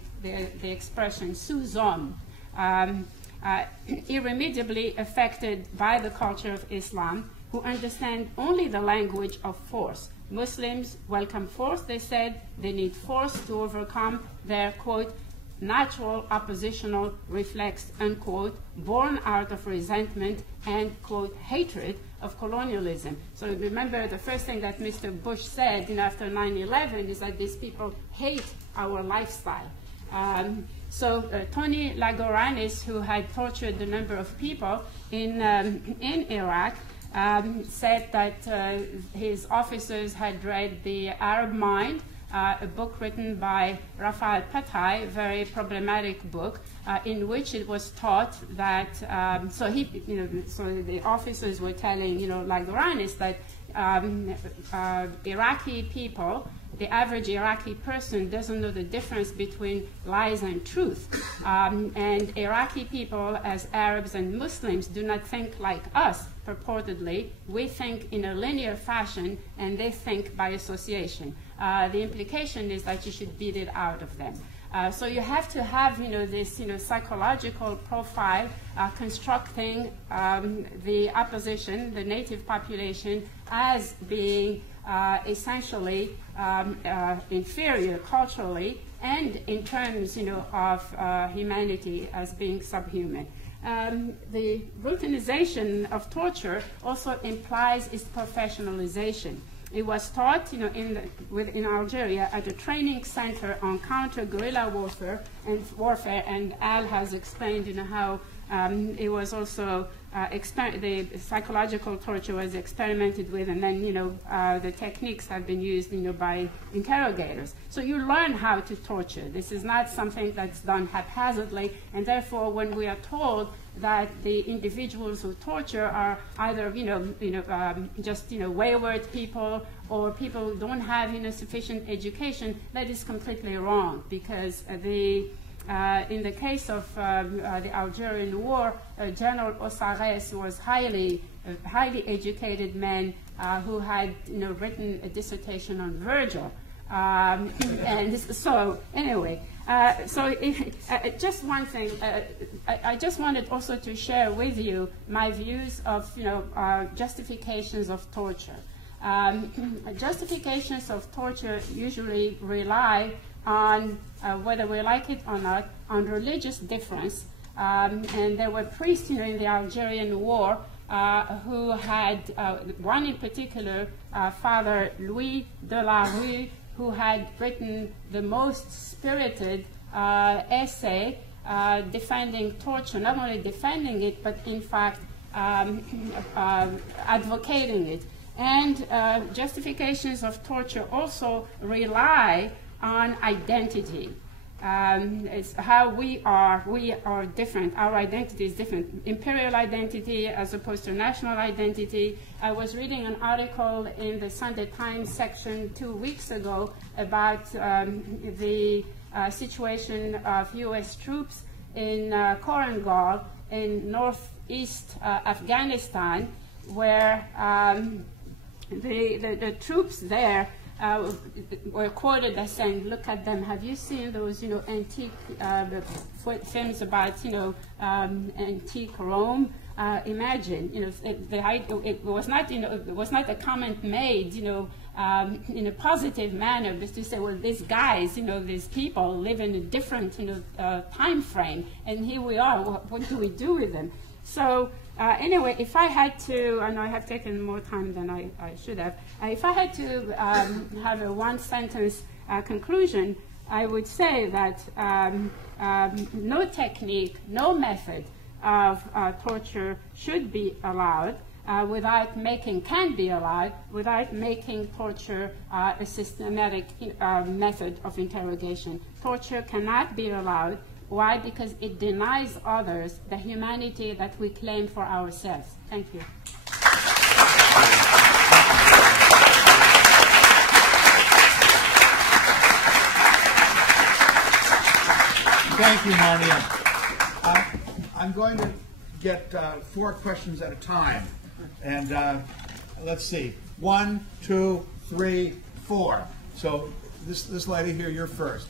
expression sous-homme. irremediably affected by the culture of Islam, who understand only the language of force. Muslims welcome force, they said. They need force to overcome their, quote, natural oppositional reflex, unquote, born out of resentment and, quote, hatred of colonialism. So remember, the first thing that Mr. Bush said after 9/11 is that these people hate our lifestyle. Tony Lagoranis, who had tortured a number of people in Iraq, said that his officers had read The Arab Mind, a book written by Rafael Patai, a very problematic book, in which it was taught that, so the officers were telling, Lagoranis that Iraqi people, the average Iraqi person doesn't know the difference between lies and truth. And Iraqi people, as Arabs and Muslims, do not think like us, purportedly. We think in a linear fashion, and they think by association. The implication is that you should beat it out of them. So you have to have, this, psychological profile constructing the opposition, the native population, as being essentially inferior culturally, and in terms, of humanity as being subhuman. The routinization of torture also implies its professionalization. It was taught, in Algeria at a training center on counter-guerrilla warfare, and Al has explained, how it was also the psychological torture was experimented with, and then the techniques have been used, by interrogators. So you learn how to torture. This is not something that's done haphazardly, and therefore, when we are told that the individuals who torture are either, just wayward people or people who don't have sufficient education, that is completely wrong, because in the case of the Algerian War, General Ossares was highly educated man who had written a dissertation on Virgil. And so anyway, just one thing. I just wanted also to share with you my views of justifications of torture. Justifications of torture usually rely on, whether we like it or not, on religious difference. And there were priests in the Algerian War who had, one in particular, Father Louis de la Rue, who had written the most spirited essay defending torture, not only defending it, but in fact advocating it. And justifications of torture also rely on identity. It's how we are different. Our identity is different. Imperial identity as opposed to national identity. I was reading an article in the Sunday Times section 2 weeks ago about the situation of U.S. troops in Korengal in northeast Afghanistan, where the troops there were quoted as saying, "Look at them. Have you seen those, antique films about, antique Rome? Imagine, it was not, it was not a comment made, in a positive manner, just to say, well, these guys, these people live in a different, time frame, and here we are. What do we do with them?" So anyway, if I had to, I know I have taken more time than I should have. If I had to have a one-sentence conclusion, I would say that no technique, no method of torture should be allowed can be allowed without making torture a systematic method of interrogation. Torture cannot be allowed. Why? Because it denies others the humanity that we claim for ourselves. Thank you. Thank you, Marnia. I'm going to get 4 questions at a time. And let's see. 1, 2, 3, 4. So this lady here, you're first.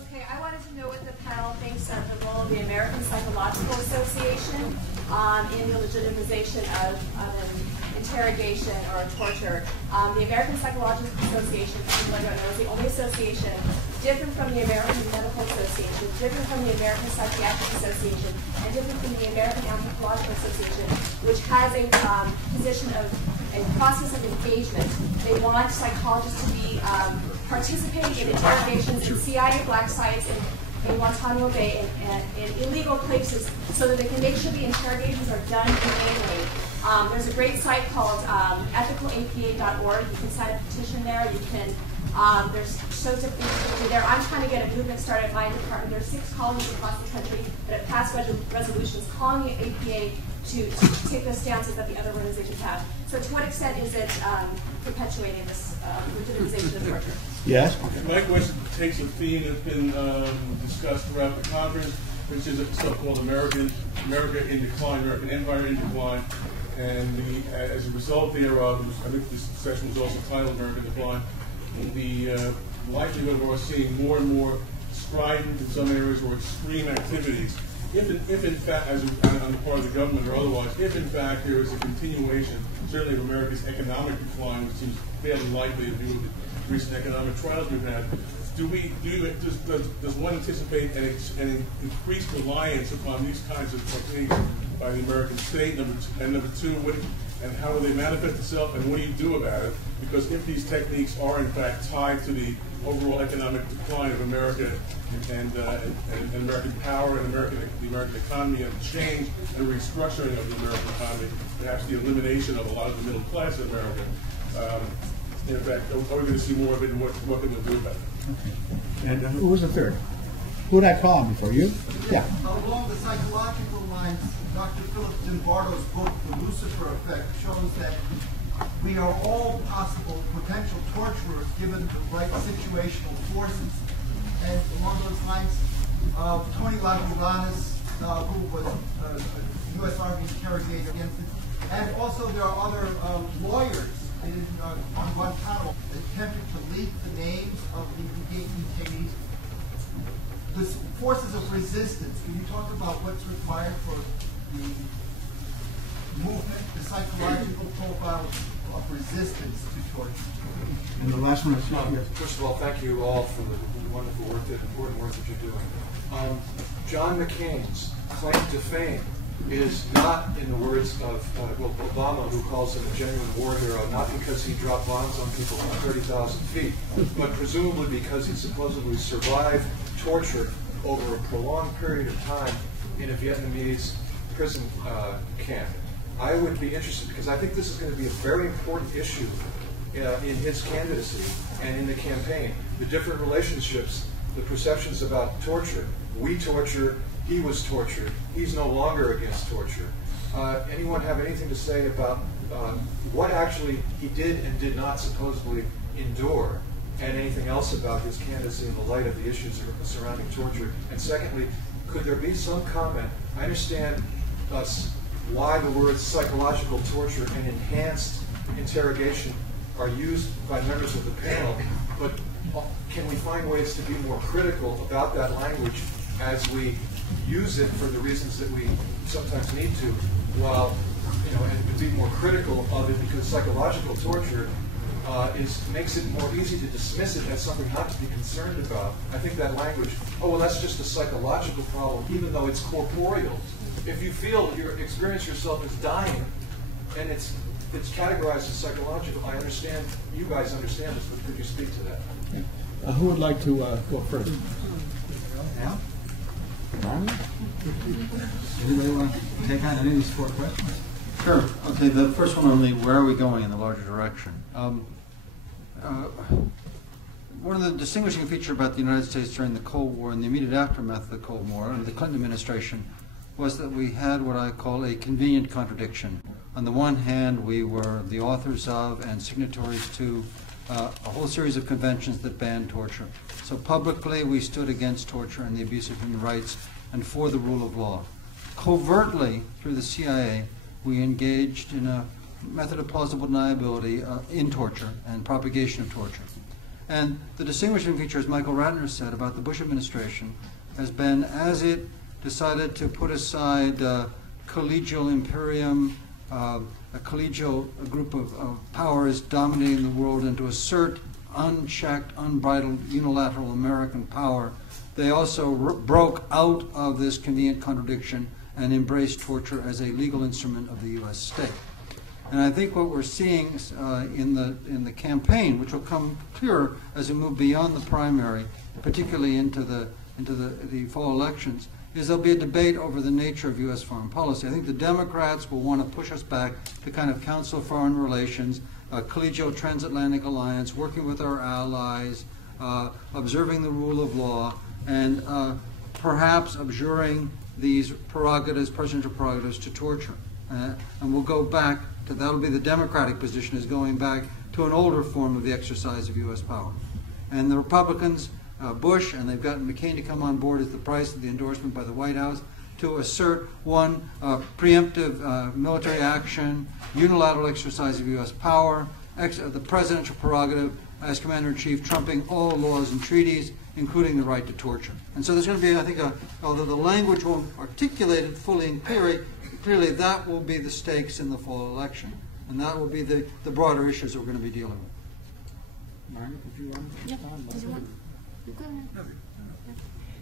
Okay. Okay, I wanted to know what the panel thinks of the role of the American Psychological Association in the legitimization of an interrogation or torture. The American Psychological Association, if you don't know, is the only association different from the American Medical Association, different from the American Psychiatric Association, and different from the American Anthropological Association, which has a position of a process of engagement. They want psychologists to be participating in interrogations in CIA black sites in Guantanamo Bay and in illegal places so that they can make sure the interrogations are done humanely. There's a great site called ethicalapa.org. You can sign a petition there. You can, there's shows of things to do there. I'm trying to get a movement started at my department. There's 6 colonies across the country that have passed resolutions calling the APA to take those stances that the other organizations have. So to what extent is it perpetuating this legitimization of torture? Yes? My question takes a theme that's been discussed throughout the Congress, which is a so-called America in Decline, American Empire in Decline. And as a result thereof, I think this session was also titled American Decline, the likelihood of us seeing more and more strident, in some areas, or extreme activities, if in fact, as on the part of the government or otherwise, if in fact there is a continuation, certainly of America's economic decline, which seems fairly likely to do with the recent economic trials we've had, does one anticipate an increased reliance upon these kinds of techniques by the American state? Number two, and how will they manifest itself, and what do you do about it? Because if these techniques are in fact tied to the overall economic decline of America and American power and the American economy and change and restructuring of the American economy, perhaps the elimination of a lot of the middle class in America, in fact, are we going to see more of it, and what can they do about it? Okay. And who was the third? Who did I call before you? Yeah. Along the psychological lines, Dr. Philip Zimbardo's book, The Lucifer Effect, shows that we are all possible potential torturers given the right situational forces. And along those lines, Tony Lagudanis, who was a U.S. Army interrogator against it, and also there are other lawyers on Guantanamo attempted to leak the names of the detainees. The forces of resistance, can you talk about what's required for the movement, the psychological profile of resistance to torture? And the last one is first of all, thank you all for the wonderful work, the important work that you're doing. John McCain's claim to fame is not, in the words of Obama, who calls him a genuine war hero, not because he dropped bombs on people from 30,000 feet, but presumably because he supposedly survived torture over a prolonged period of time in a Vietnamese prison camp. I would be interested, because I think this is going to be a very important issue in his candidacy and in the campaign. The different relationships, the perceptions about torture. We torture, he was tortured, he's no longer against torture. Anyone have anything to say about what actually he did and did not supposedly endure, and anything else about his candidacy in the light of the issues surrounding torture? And secondly, could there be some comment? I understand why the words psychological torture and enhanced interrogation are used by members of the panel, but can we find ways to be more critical about that language as we use it for the reasons that we sometimes need to, while, and be more critical of it, because psychological torture makes it more easy to dismiss it as something not to be concerned about. I think that language, oh, well, that's just a psychological problem, even though it's corporeal. If you feel, you experience yourself as dying, and it's categorized as psychological, I understand, you guys understand this, but could you speak to that? Okay. Who would like to go first? Yeah. Anybody want to take on any of these 4 questions? Sure. Okay, the first one on where are we going in the larger direction? One of the distinguishing features about the United States during the Cold War and the immediate aftermath of the Cold War under the Clinton administration was that we had what I call a convenient contradiction. On the one hand, we were the authors of and signatories to a whole series of conventions that banned torture. So publicly, we stood against torture and the abuse of human rights and for the rule of law. Covertly, through the CIA, we engaged in a method of plausible deniability in torture and propagation of torture. And the distinguishing feature, as Michael Ratner said about the Bush administration, has been as it decided to put aside collegial imperium, a collegial group of powers dominating the world, and to assert unchecked, unbridled, unilateral American power, they also broke out of this convenient contradiction and embraced torture as a legal instrument of the U.S. state. And I think what we're seeing in the campaign, which will come clearer as we move beyond the primary, particularly into the fall elections, is there'll be a debate over the nature of U.S. foreign policy. I think the Democrats will want to push us back to kind of Council of Foreign Relations, collegial transatlantic alliance, working with our allies, observing the rule of law, and perhaps abjuring these prerogatives, presidential prerogatives, to torture. And we'll go back to, that'll be the Democratic position, is going back to an older form of the exercise of U.S. power. And the Republicans, Bush, and they've gotten McCain to come on board as the price of the endorsement by the White House, to assert one, preemptive military action, unilateral exercise of U.S. power, the presidential prerogative as Commander-in-Chief, trumping all laws and treaties, including the right to torture. And so there's going to be, I think, although the language won't articulate it fully and clearly that will be the stakes in the fall election. And that will be the broader issues that we're going to be dealing with. Margaret, if you want to respond.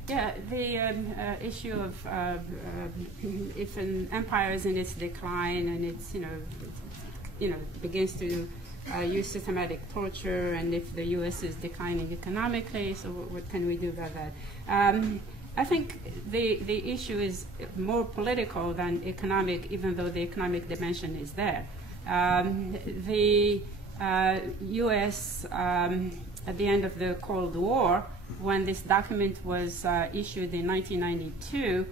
Yeah, the issue of if an empire is in its decline and it's begins to use systematic torture, and if the U.S. is declining economically, so what can we do about that? I think the issue is more political than economic, even though the economic dimension is there. The U.S. At the end of the Cold War, when this document was issued in 1992,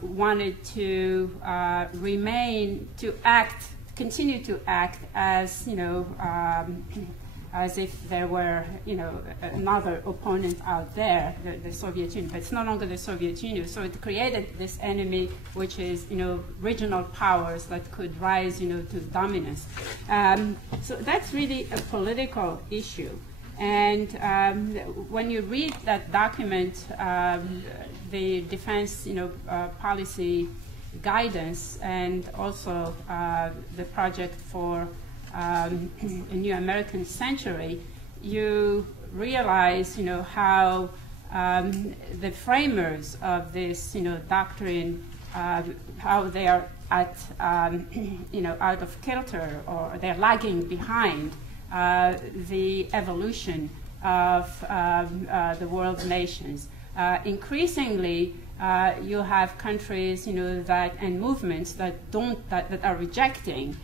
wanted to continue to act as, as if there were, another opponent out there, the Soviet Union. But it's no longer the Soviet Union. So it created this enemy, which is, regional powers that could rise, to dominance. So that's really a political issue. And when you read that document, the defense, policy guidance, and also the project for a new American century, you realize, how the framers of this, doctrine, how they are at, out of kilter, or they're lagging behind the evolution of the world nations. Increasingly, you have countries, and movements that are rejecting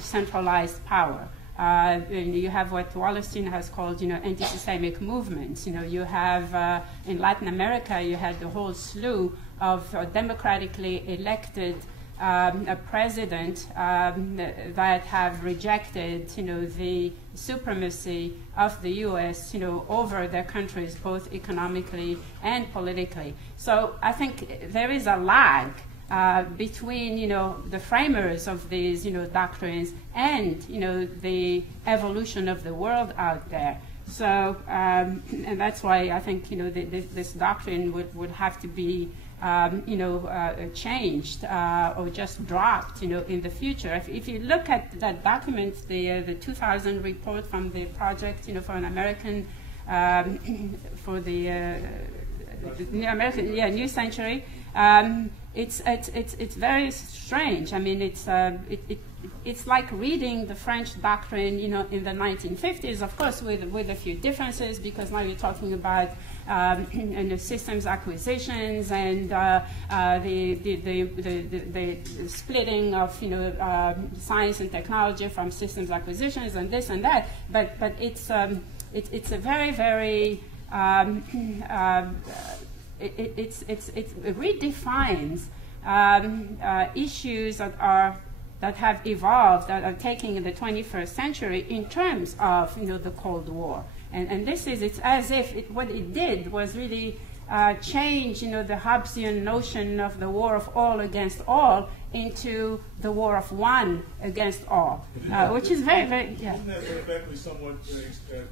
centralized power. And you have what Wallerstein has called, anti-systemic movements. You have in Latin America, you had the whole slew of democratically elected a president that have rejected, the supremacy of the U.S., over their countries, both economically and politically. So I think there is a lag between, the framers of these, doctrines and, the evolution of the world out there. So, and that's why I think, this doctrine would have to be changed or just dropped, in the future. If you look at that document, the 2000 report from the project, for an American, for the New American, New Century, it's very strange. I mean, it's like reading the French doctrine, in the 1950s, of course, with a few differences, because now you're talking about systems acquisitions and the splitting of science and technology from systems acquisitions and this and that. But it's a very, very it redefines issues that have evolved, that are taking in the 21st century in terms of the Cold War. And this is, it's as if what it did was really change, the Hobbesian notion of the war of all against all into the war of one against all, which is very, very, yeah. Isn't that effectively somewhat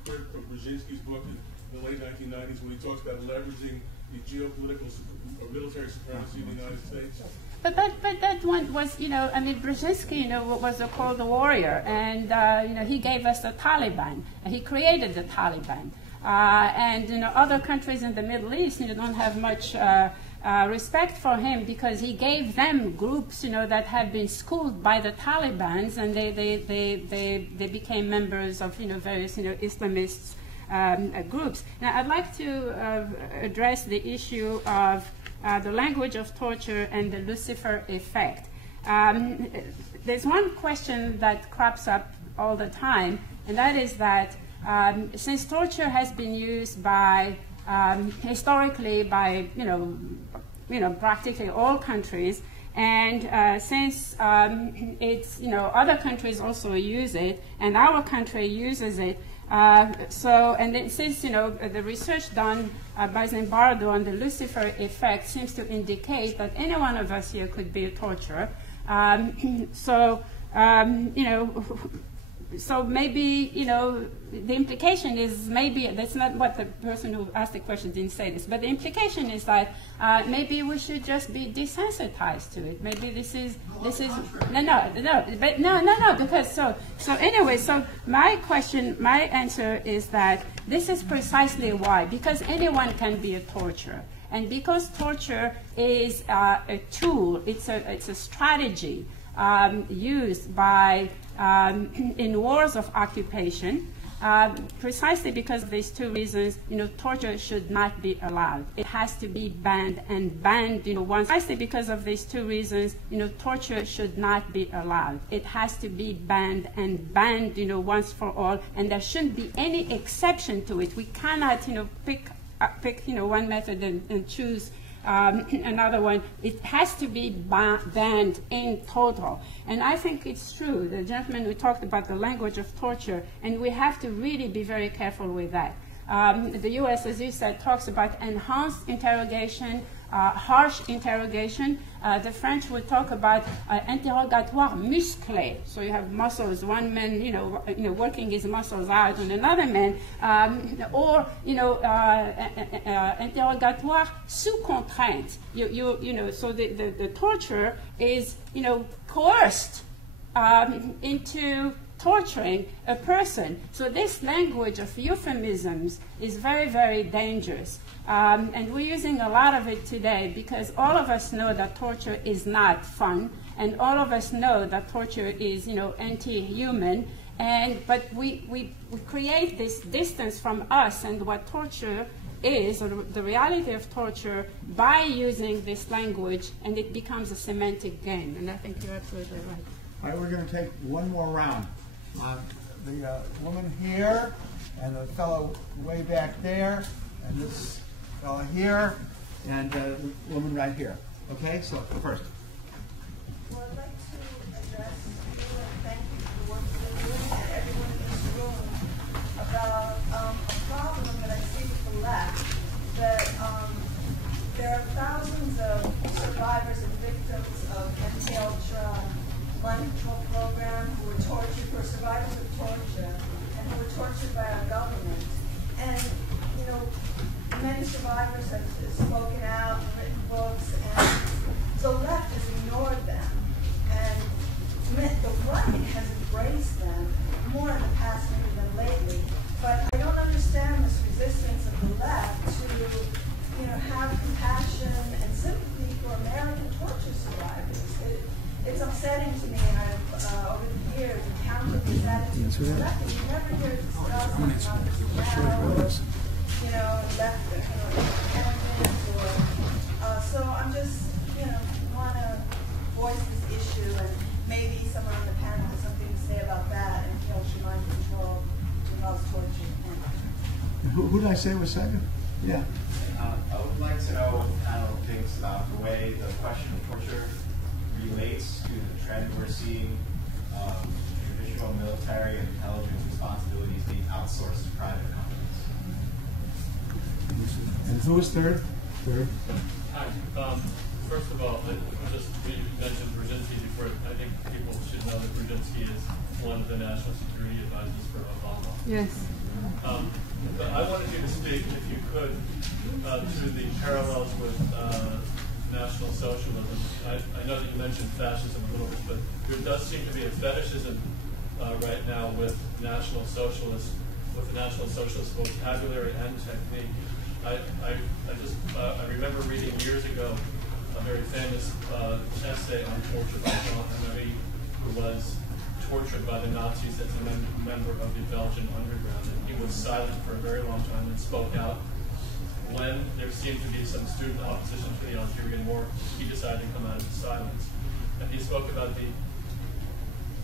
Kurt Brzezinski's book in the late 1990s when he talks about leveraging the geopolitical or military supremacy of the United States? But that one was, Brzezinski, was a cold warrior, and, he gave us the Taliban. He created the Taliban. And, other countries in the Middle East, don't have much respect for him because he gave them groups, that have been schooled by the Taliban, and they became members of, various, Islamist groups. Now, I'd like to address the issue of the language of torture and the Lucifer effect. There's one question that crops up all the time, and that is that since torture has been used by historically by practically all countries, and since it's other countries also use it, and our country uses it. Since the research done by Zimbardo on the Lucifer effect seems to indicate that any one of us here could be a torturer. So maybe, the implication is maybe, that's not what the person who asked the question didn't say this, but the implication is that maybe we should just be desensitized to it. Maybe because my answer is that this is precisely why, because anyone can be a torturer. And because torture is a tool, it's a strategy used by in wars of occupation, precisely because of these two reasons, torture should not be allowed. It has to be banned, and banned, once. Precisely because of these two reasons, torture should not be allowed. It has to be banned, and banned, once for all, and there shouldn't be any exception to it. We cannot, pick one method and choose another one. It has to be banned in total. And I think it's true. The gentleman who talked about the language of torture, and we have to really be very careful with that. The U.S., as you said, talks about enhanced interrogation, harsh interrogation. The French would talk about interrogatoire musclé. So you have muscles, one man, working his muscles out on another man, or interrogatoire sous contrainte. So the torture is, coerced into torturing a person. So this language of euphemisms is very, very dangerous. And we're using a lot of it today because all of us know that torture is not fun, and all of us know that torture is, anti-human. But we create this distance from us and what torture is, or the reality of torture, by using this language, and it becomes a semantic game. And I think you're absolutely right. All right, we're going to take one more round. The woman here, and the fellow way back there, and this fellow here, and the woman right here. Okay, so first. Well, I'd like to address you and thank you for the work you're doing and everyone in this room about a problem that I see with the left, that there are thousands of survivors and victims of MKUltra mind control program who were tortured, who are survivors of torture, and who were tortured by our government. And, many survivors have spoken out, written books, and the left has ignored them. And the right has embraced them more in the past maybe than lately. But I don't understand this resistance of the left to, have compassion and sympathy for American torture survivors. It's upsetting to me, and I've, over the years, encountered these attitudes. You never hear it discussed about this now, left, so I'm just, want to voice this issue, and maybe someone on the panel has something to say about that, and MKUltra mind control involves torture. Who did I say was second? Yeah. I would like to know what the panel thinks about the way the question of torture relates to the trend we're seeing of traditional military and intelligence responsibilities being outsourced to private companies. And who was third? Hi. First of all, you mentioned Brzezinski before. I think people should know that Brzezinski is one of the national security advisors for Obama. Yes. But I wanted you to speak, if you could, to the parallels with National Socialism. I know that you mentioned fascism a little bit, but there does seem to be a fetishism right now with National Socialists, with the National Socialist vocabulary and technique. I remember reading years ago a very famous essay on torture by Jean Anouilh, who was tortured by the Nazis as a member of the Belgian underground. And he was silent for a very long time and spoke out. When there seemed to be some student opposition to the Algerian war, he decided to come out of silence. And he spoke about the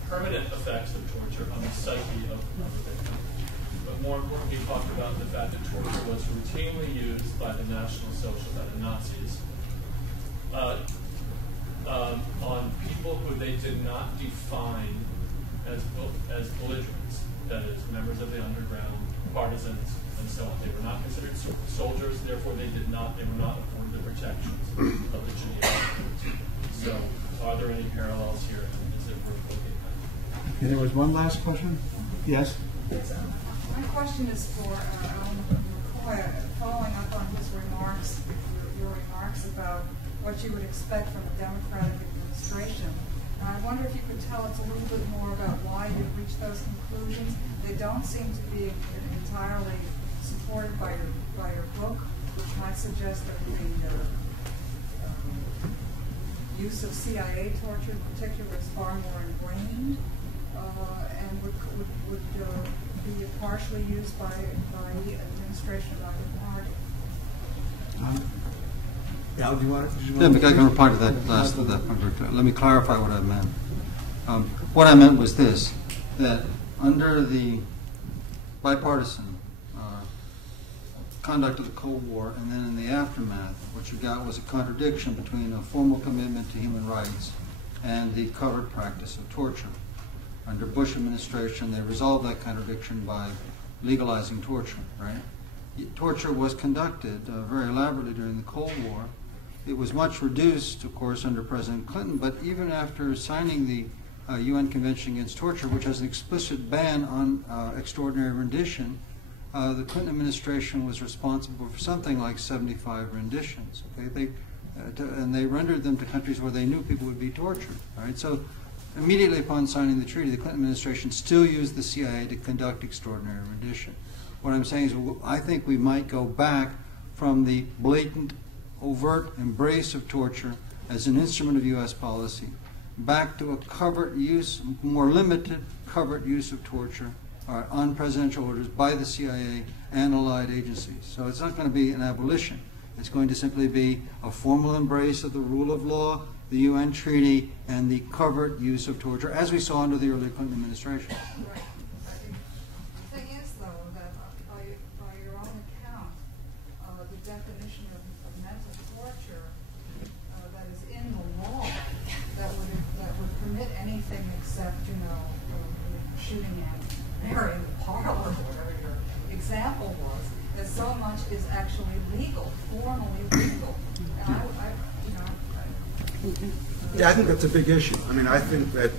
permanent effects of torture on the psyche of the victim. But more importantly, he talked about the fact that torture was routinely used by the National Socialists, by the Nazis, on people who they did not define as belligerents, that is, members of the underground, partisans, and so on. They were not considered soldiers, therefore they were not afforded the protections of the Geneva Convention. So, are there any parallels here, and is it worth looking at? And there was one last question? Yes? My question is for McCoy, following up on his remarks, your remarks about what you would expect from a Democratic administration. I wonder if you could tell us a little bit more about why you reached those conclusions. They don't seem to be entirely supported by your book, which might suggest that the use of CIA torture in particular is far more ingrained and would be partially used by the administration of either party. Al, do you want to? Yeah, because I can reply to that last of that point. Let me clarify what I meant. What I meant was this, that under the bipartisan conduct of the Cold War and then in the aftermath, what you got was a contradiction between a formal commitment to human rights and the covert practice of torture. Under Bush administration, they resolved that contradiction by legalizing torture, right? Torture was conducted very elaborately during the Cold War. It was much reduced, of course, under President Clinton, but even after signing the UN Convention Against Torture, which has an explicit ban on extraordinary rendition, the Clinton administration was responsible for something like 75 renditions. Okay? And they rendered them to countries where they knew people would be tortured. Right? So immediately upon signing the treaty, the Clinton administration still used the CIA to conduct extraordinary rendition. What I'm saying is, I think we might go back from the blatant, overt embrace of torture as an instrument of U.S. policy, back to a covert use, more limited covert use of torture on presidential orders by the CIA and allied agencies. So it's not going to be an abolition. It's going to simply be a formal embrace of the rule of law, the UN treaty, and the covert use of torture, as we saw under the early Clinton administration. Right. The thing is, though, that by your own account, the definition of mental torture that is in the law that would permit anything except, shooting at Mary in the parlor, or whatever your example was, that so much is actually legal, formally legal. And Yeah, I think that's a big issue. I mean, I think that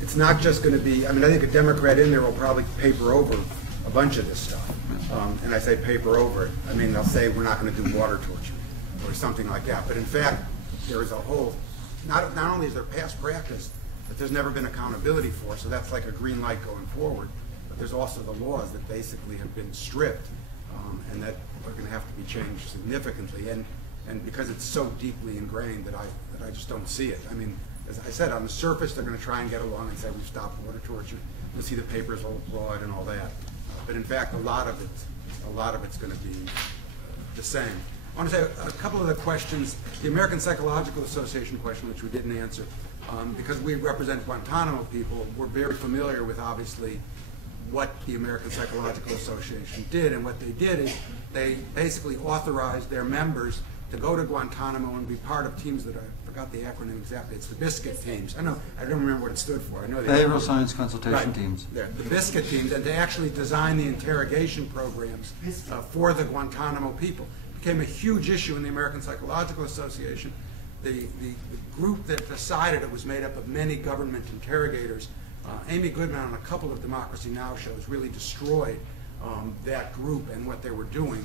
it's not just going to be, I think a Democrat in there will probably paper over a bunch of this stuff. And I say paper over it. They'll say we're not going to do water torture or something like that. But in fact, there is a whole, not only is there past practice that there's never been accountability for, so that's like a green light going forward, but there's also the laws that basically have been stripped and that are going to have to be changed significantly. And because it's so deeply ingrained that I just don't see it. As I said, on the surface, they're going to try and get along and say we've stopped water torture. You'll see the papers all abroad and all that. But in fact, a lot of it's going to be the same. I want to say a couple of the questions. The American Psychological Association question, which we didn't answer, because we represent Guantanamo people, we're very familiar with, obviously, what the American Psychological Association did. And what they did is they basically authorized their members to go to Guantanamo and be part of teams that I forgot the acronym exactly. It's the BISCUIT teams. I don't remember what it stood for. I know Behavioral Science Consultation Teams. The BISCUIT teams, and they actually designed the interrogation programs for the Guantanamo people. became a huge issue in the American Psychological Association. The group that decided it was made up of many government interrogators. Amy Goodman on a couple of Democracy Now! Shows really destroyed that group and what they were doing.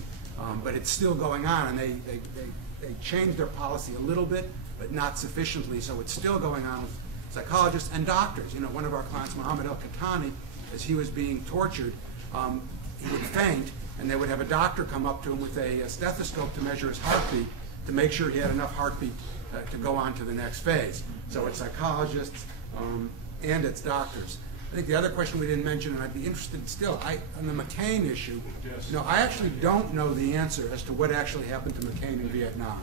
But it's still going on, and they changed their policy a little bit, but not sufficiently, so it's still going on with psychologists and doctors. You know, one of our clients, Muhammad El-Khatani, as he was being tortured, he would faint, and they would have a doctor come up to him with a stethoscope to measure his heartbeat to make sure he had enough heartbeat to go on to the next phase. So it's psychologists and it's doctors. I think the other question we didn't mention, and I'd be interested still, on the McCain issue, you know, I actually don't know the answer as to what actually happened to McCain in Vietnam.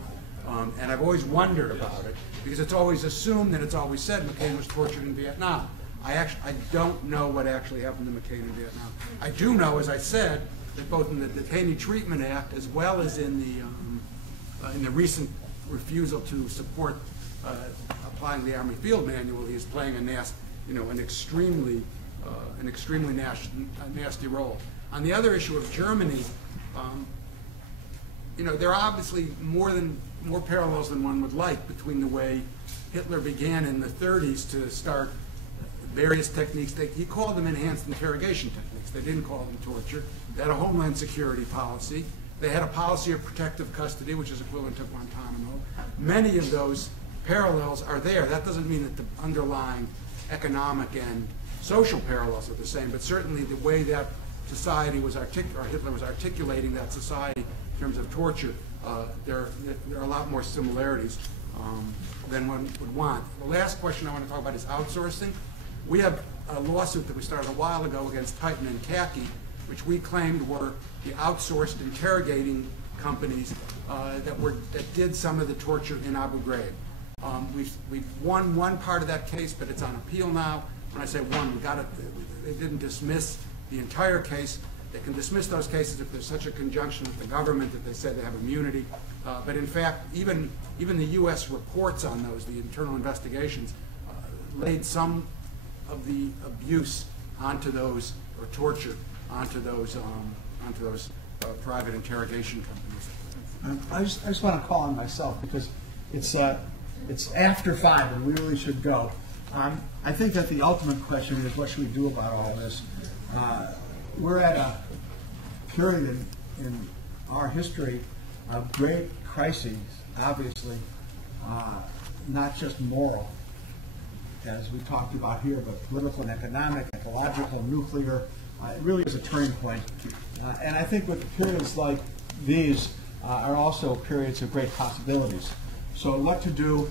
And I've always wondered about it, because it's always assumed and it's always said McCain was tortured in Vietnam. I don't know what actually happened to McCain in Vietnam. I do know, as I said, that both in the Detainee Treatment Act as well as in the recent refusal to support applying the Army Field Manual, he is playing an extremely nasty role. On the other issue of Germany, you know, there are obviously more parallels than one would like between the way Hitler began in the 30s to start various techniques. He called them enhanced interrogation techniques. They didn't call them torture. They had a Homeland Security policy. They had a policy of protective custody, which is equivalent to Guantanamo. Many of those parallels are there. That doesn't mean that the underlying economic and social parallels are the same, but certainly the way that society was Hitler was articulating that society in terms of torture, there are a lot more similarities than one would want. The last question I want to talk about is outsourcing. We have a lawsuit that we started a while ago against Titan and Khaki, which we claimed were the outsourced interrogating companies that did some of the torture in Abu Ghraib. We've won one part of that case, but it's on appeal now. When I say won, they didn't dismiss the entire case. They can dismiss those cases if there's such a conjunction with the government that they said they have immunity. But in fact, even the U.S. reports on those, the internal investigations, laid some of the abuse onto those, or torture onto those private interrogation companies. I just want to call on myself because it's after 5 and we really should go. I think that the ultimate question is what should we do about all this? We're at a period in our history of great crises, obviously, not just moral, as we talked about here, but political and economic, ecological, nuclear. It really is a turning point. And I think with periods like these are also periods of great possibilities. So what to do?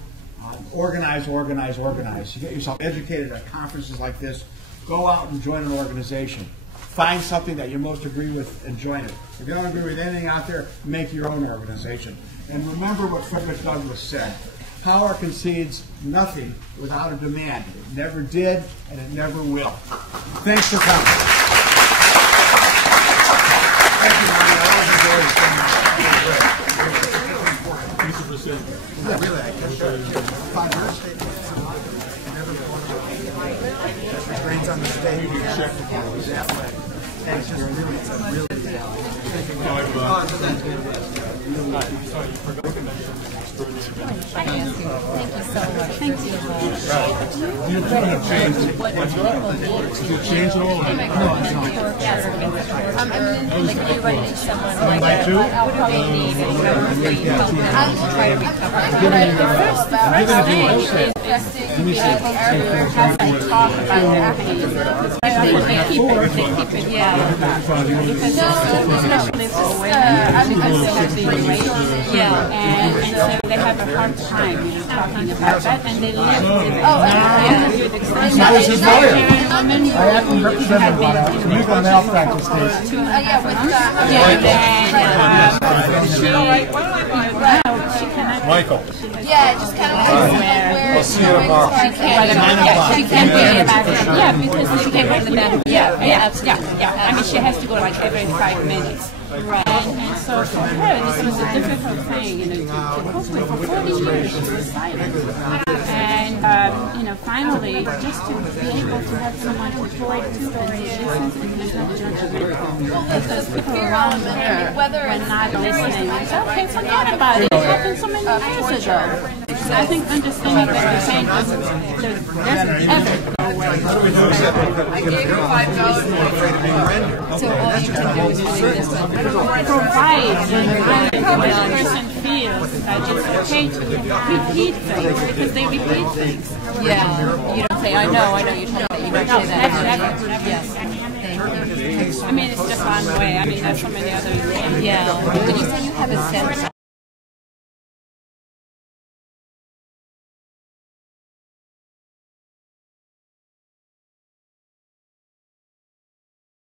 Organize, organize, organize. You get yourself educated at conferences like this. Go out and join an organization. Find something that you most agree with and join it. If you don't agree with anything out there, make your own organization. And remember what Frederick Douglass said. Power concedes nothing without a demand. It never did, and it never will. Thanks for coming. Thank you, Marty. I always enjoy really, I guess upon your statement, restraints on the stage, that way. And it's just really, Thank you so much. Thank you. Change it all? I'm like writing someone like what they need and whatever you help them try to recover. The first thing is everywhere has to talk about that. If they keep it, yeah. Because and so they have a hard time, talking about that, and they live with it. That was his lawyer. I had to represent him on a legal malpractice case. Michael. Yeah, just kind of where I'll see you tomorrow. she can't be about it. Yeah, because She can't go to the bathroom. yeah. I mean, she has to go like every 5 minutes. Right. And so for her, this was a difficult thing, you know, to cope with. For 40 years, she was silent. And, finally, just to be able to have someone to talk to and listen to is not judgmental. Because people around her were not listening. They said, okay, forget about it. It happened so many years ago. So I think understanding that the pain doesn't ever go away. I gave you $5 So all you can do is really listen. Provide when the person feels that it's okay to repeat things because they repeat things. Yeah, you don't say, I know, you told me that. You don't say that. Never. Yes. Thank you. I mean, it's just one way. I mean, there's so many other ways. Yeah. When you say you have a sense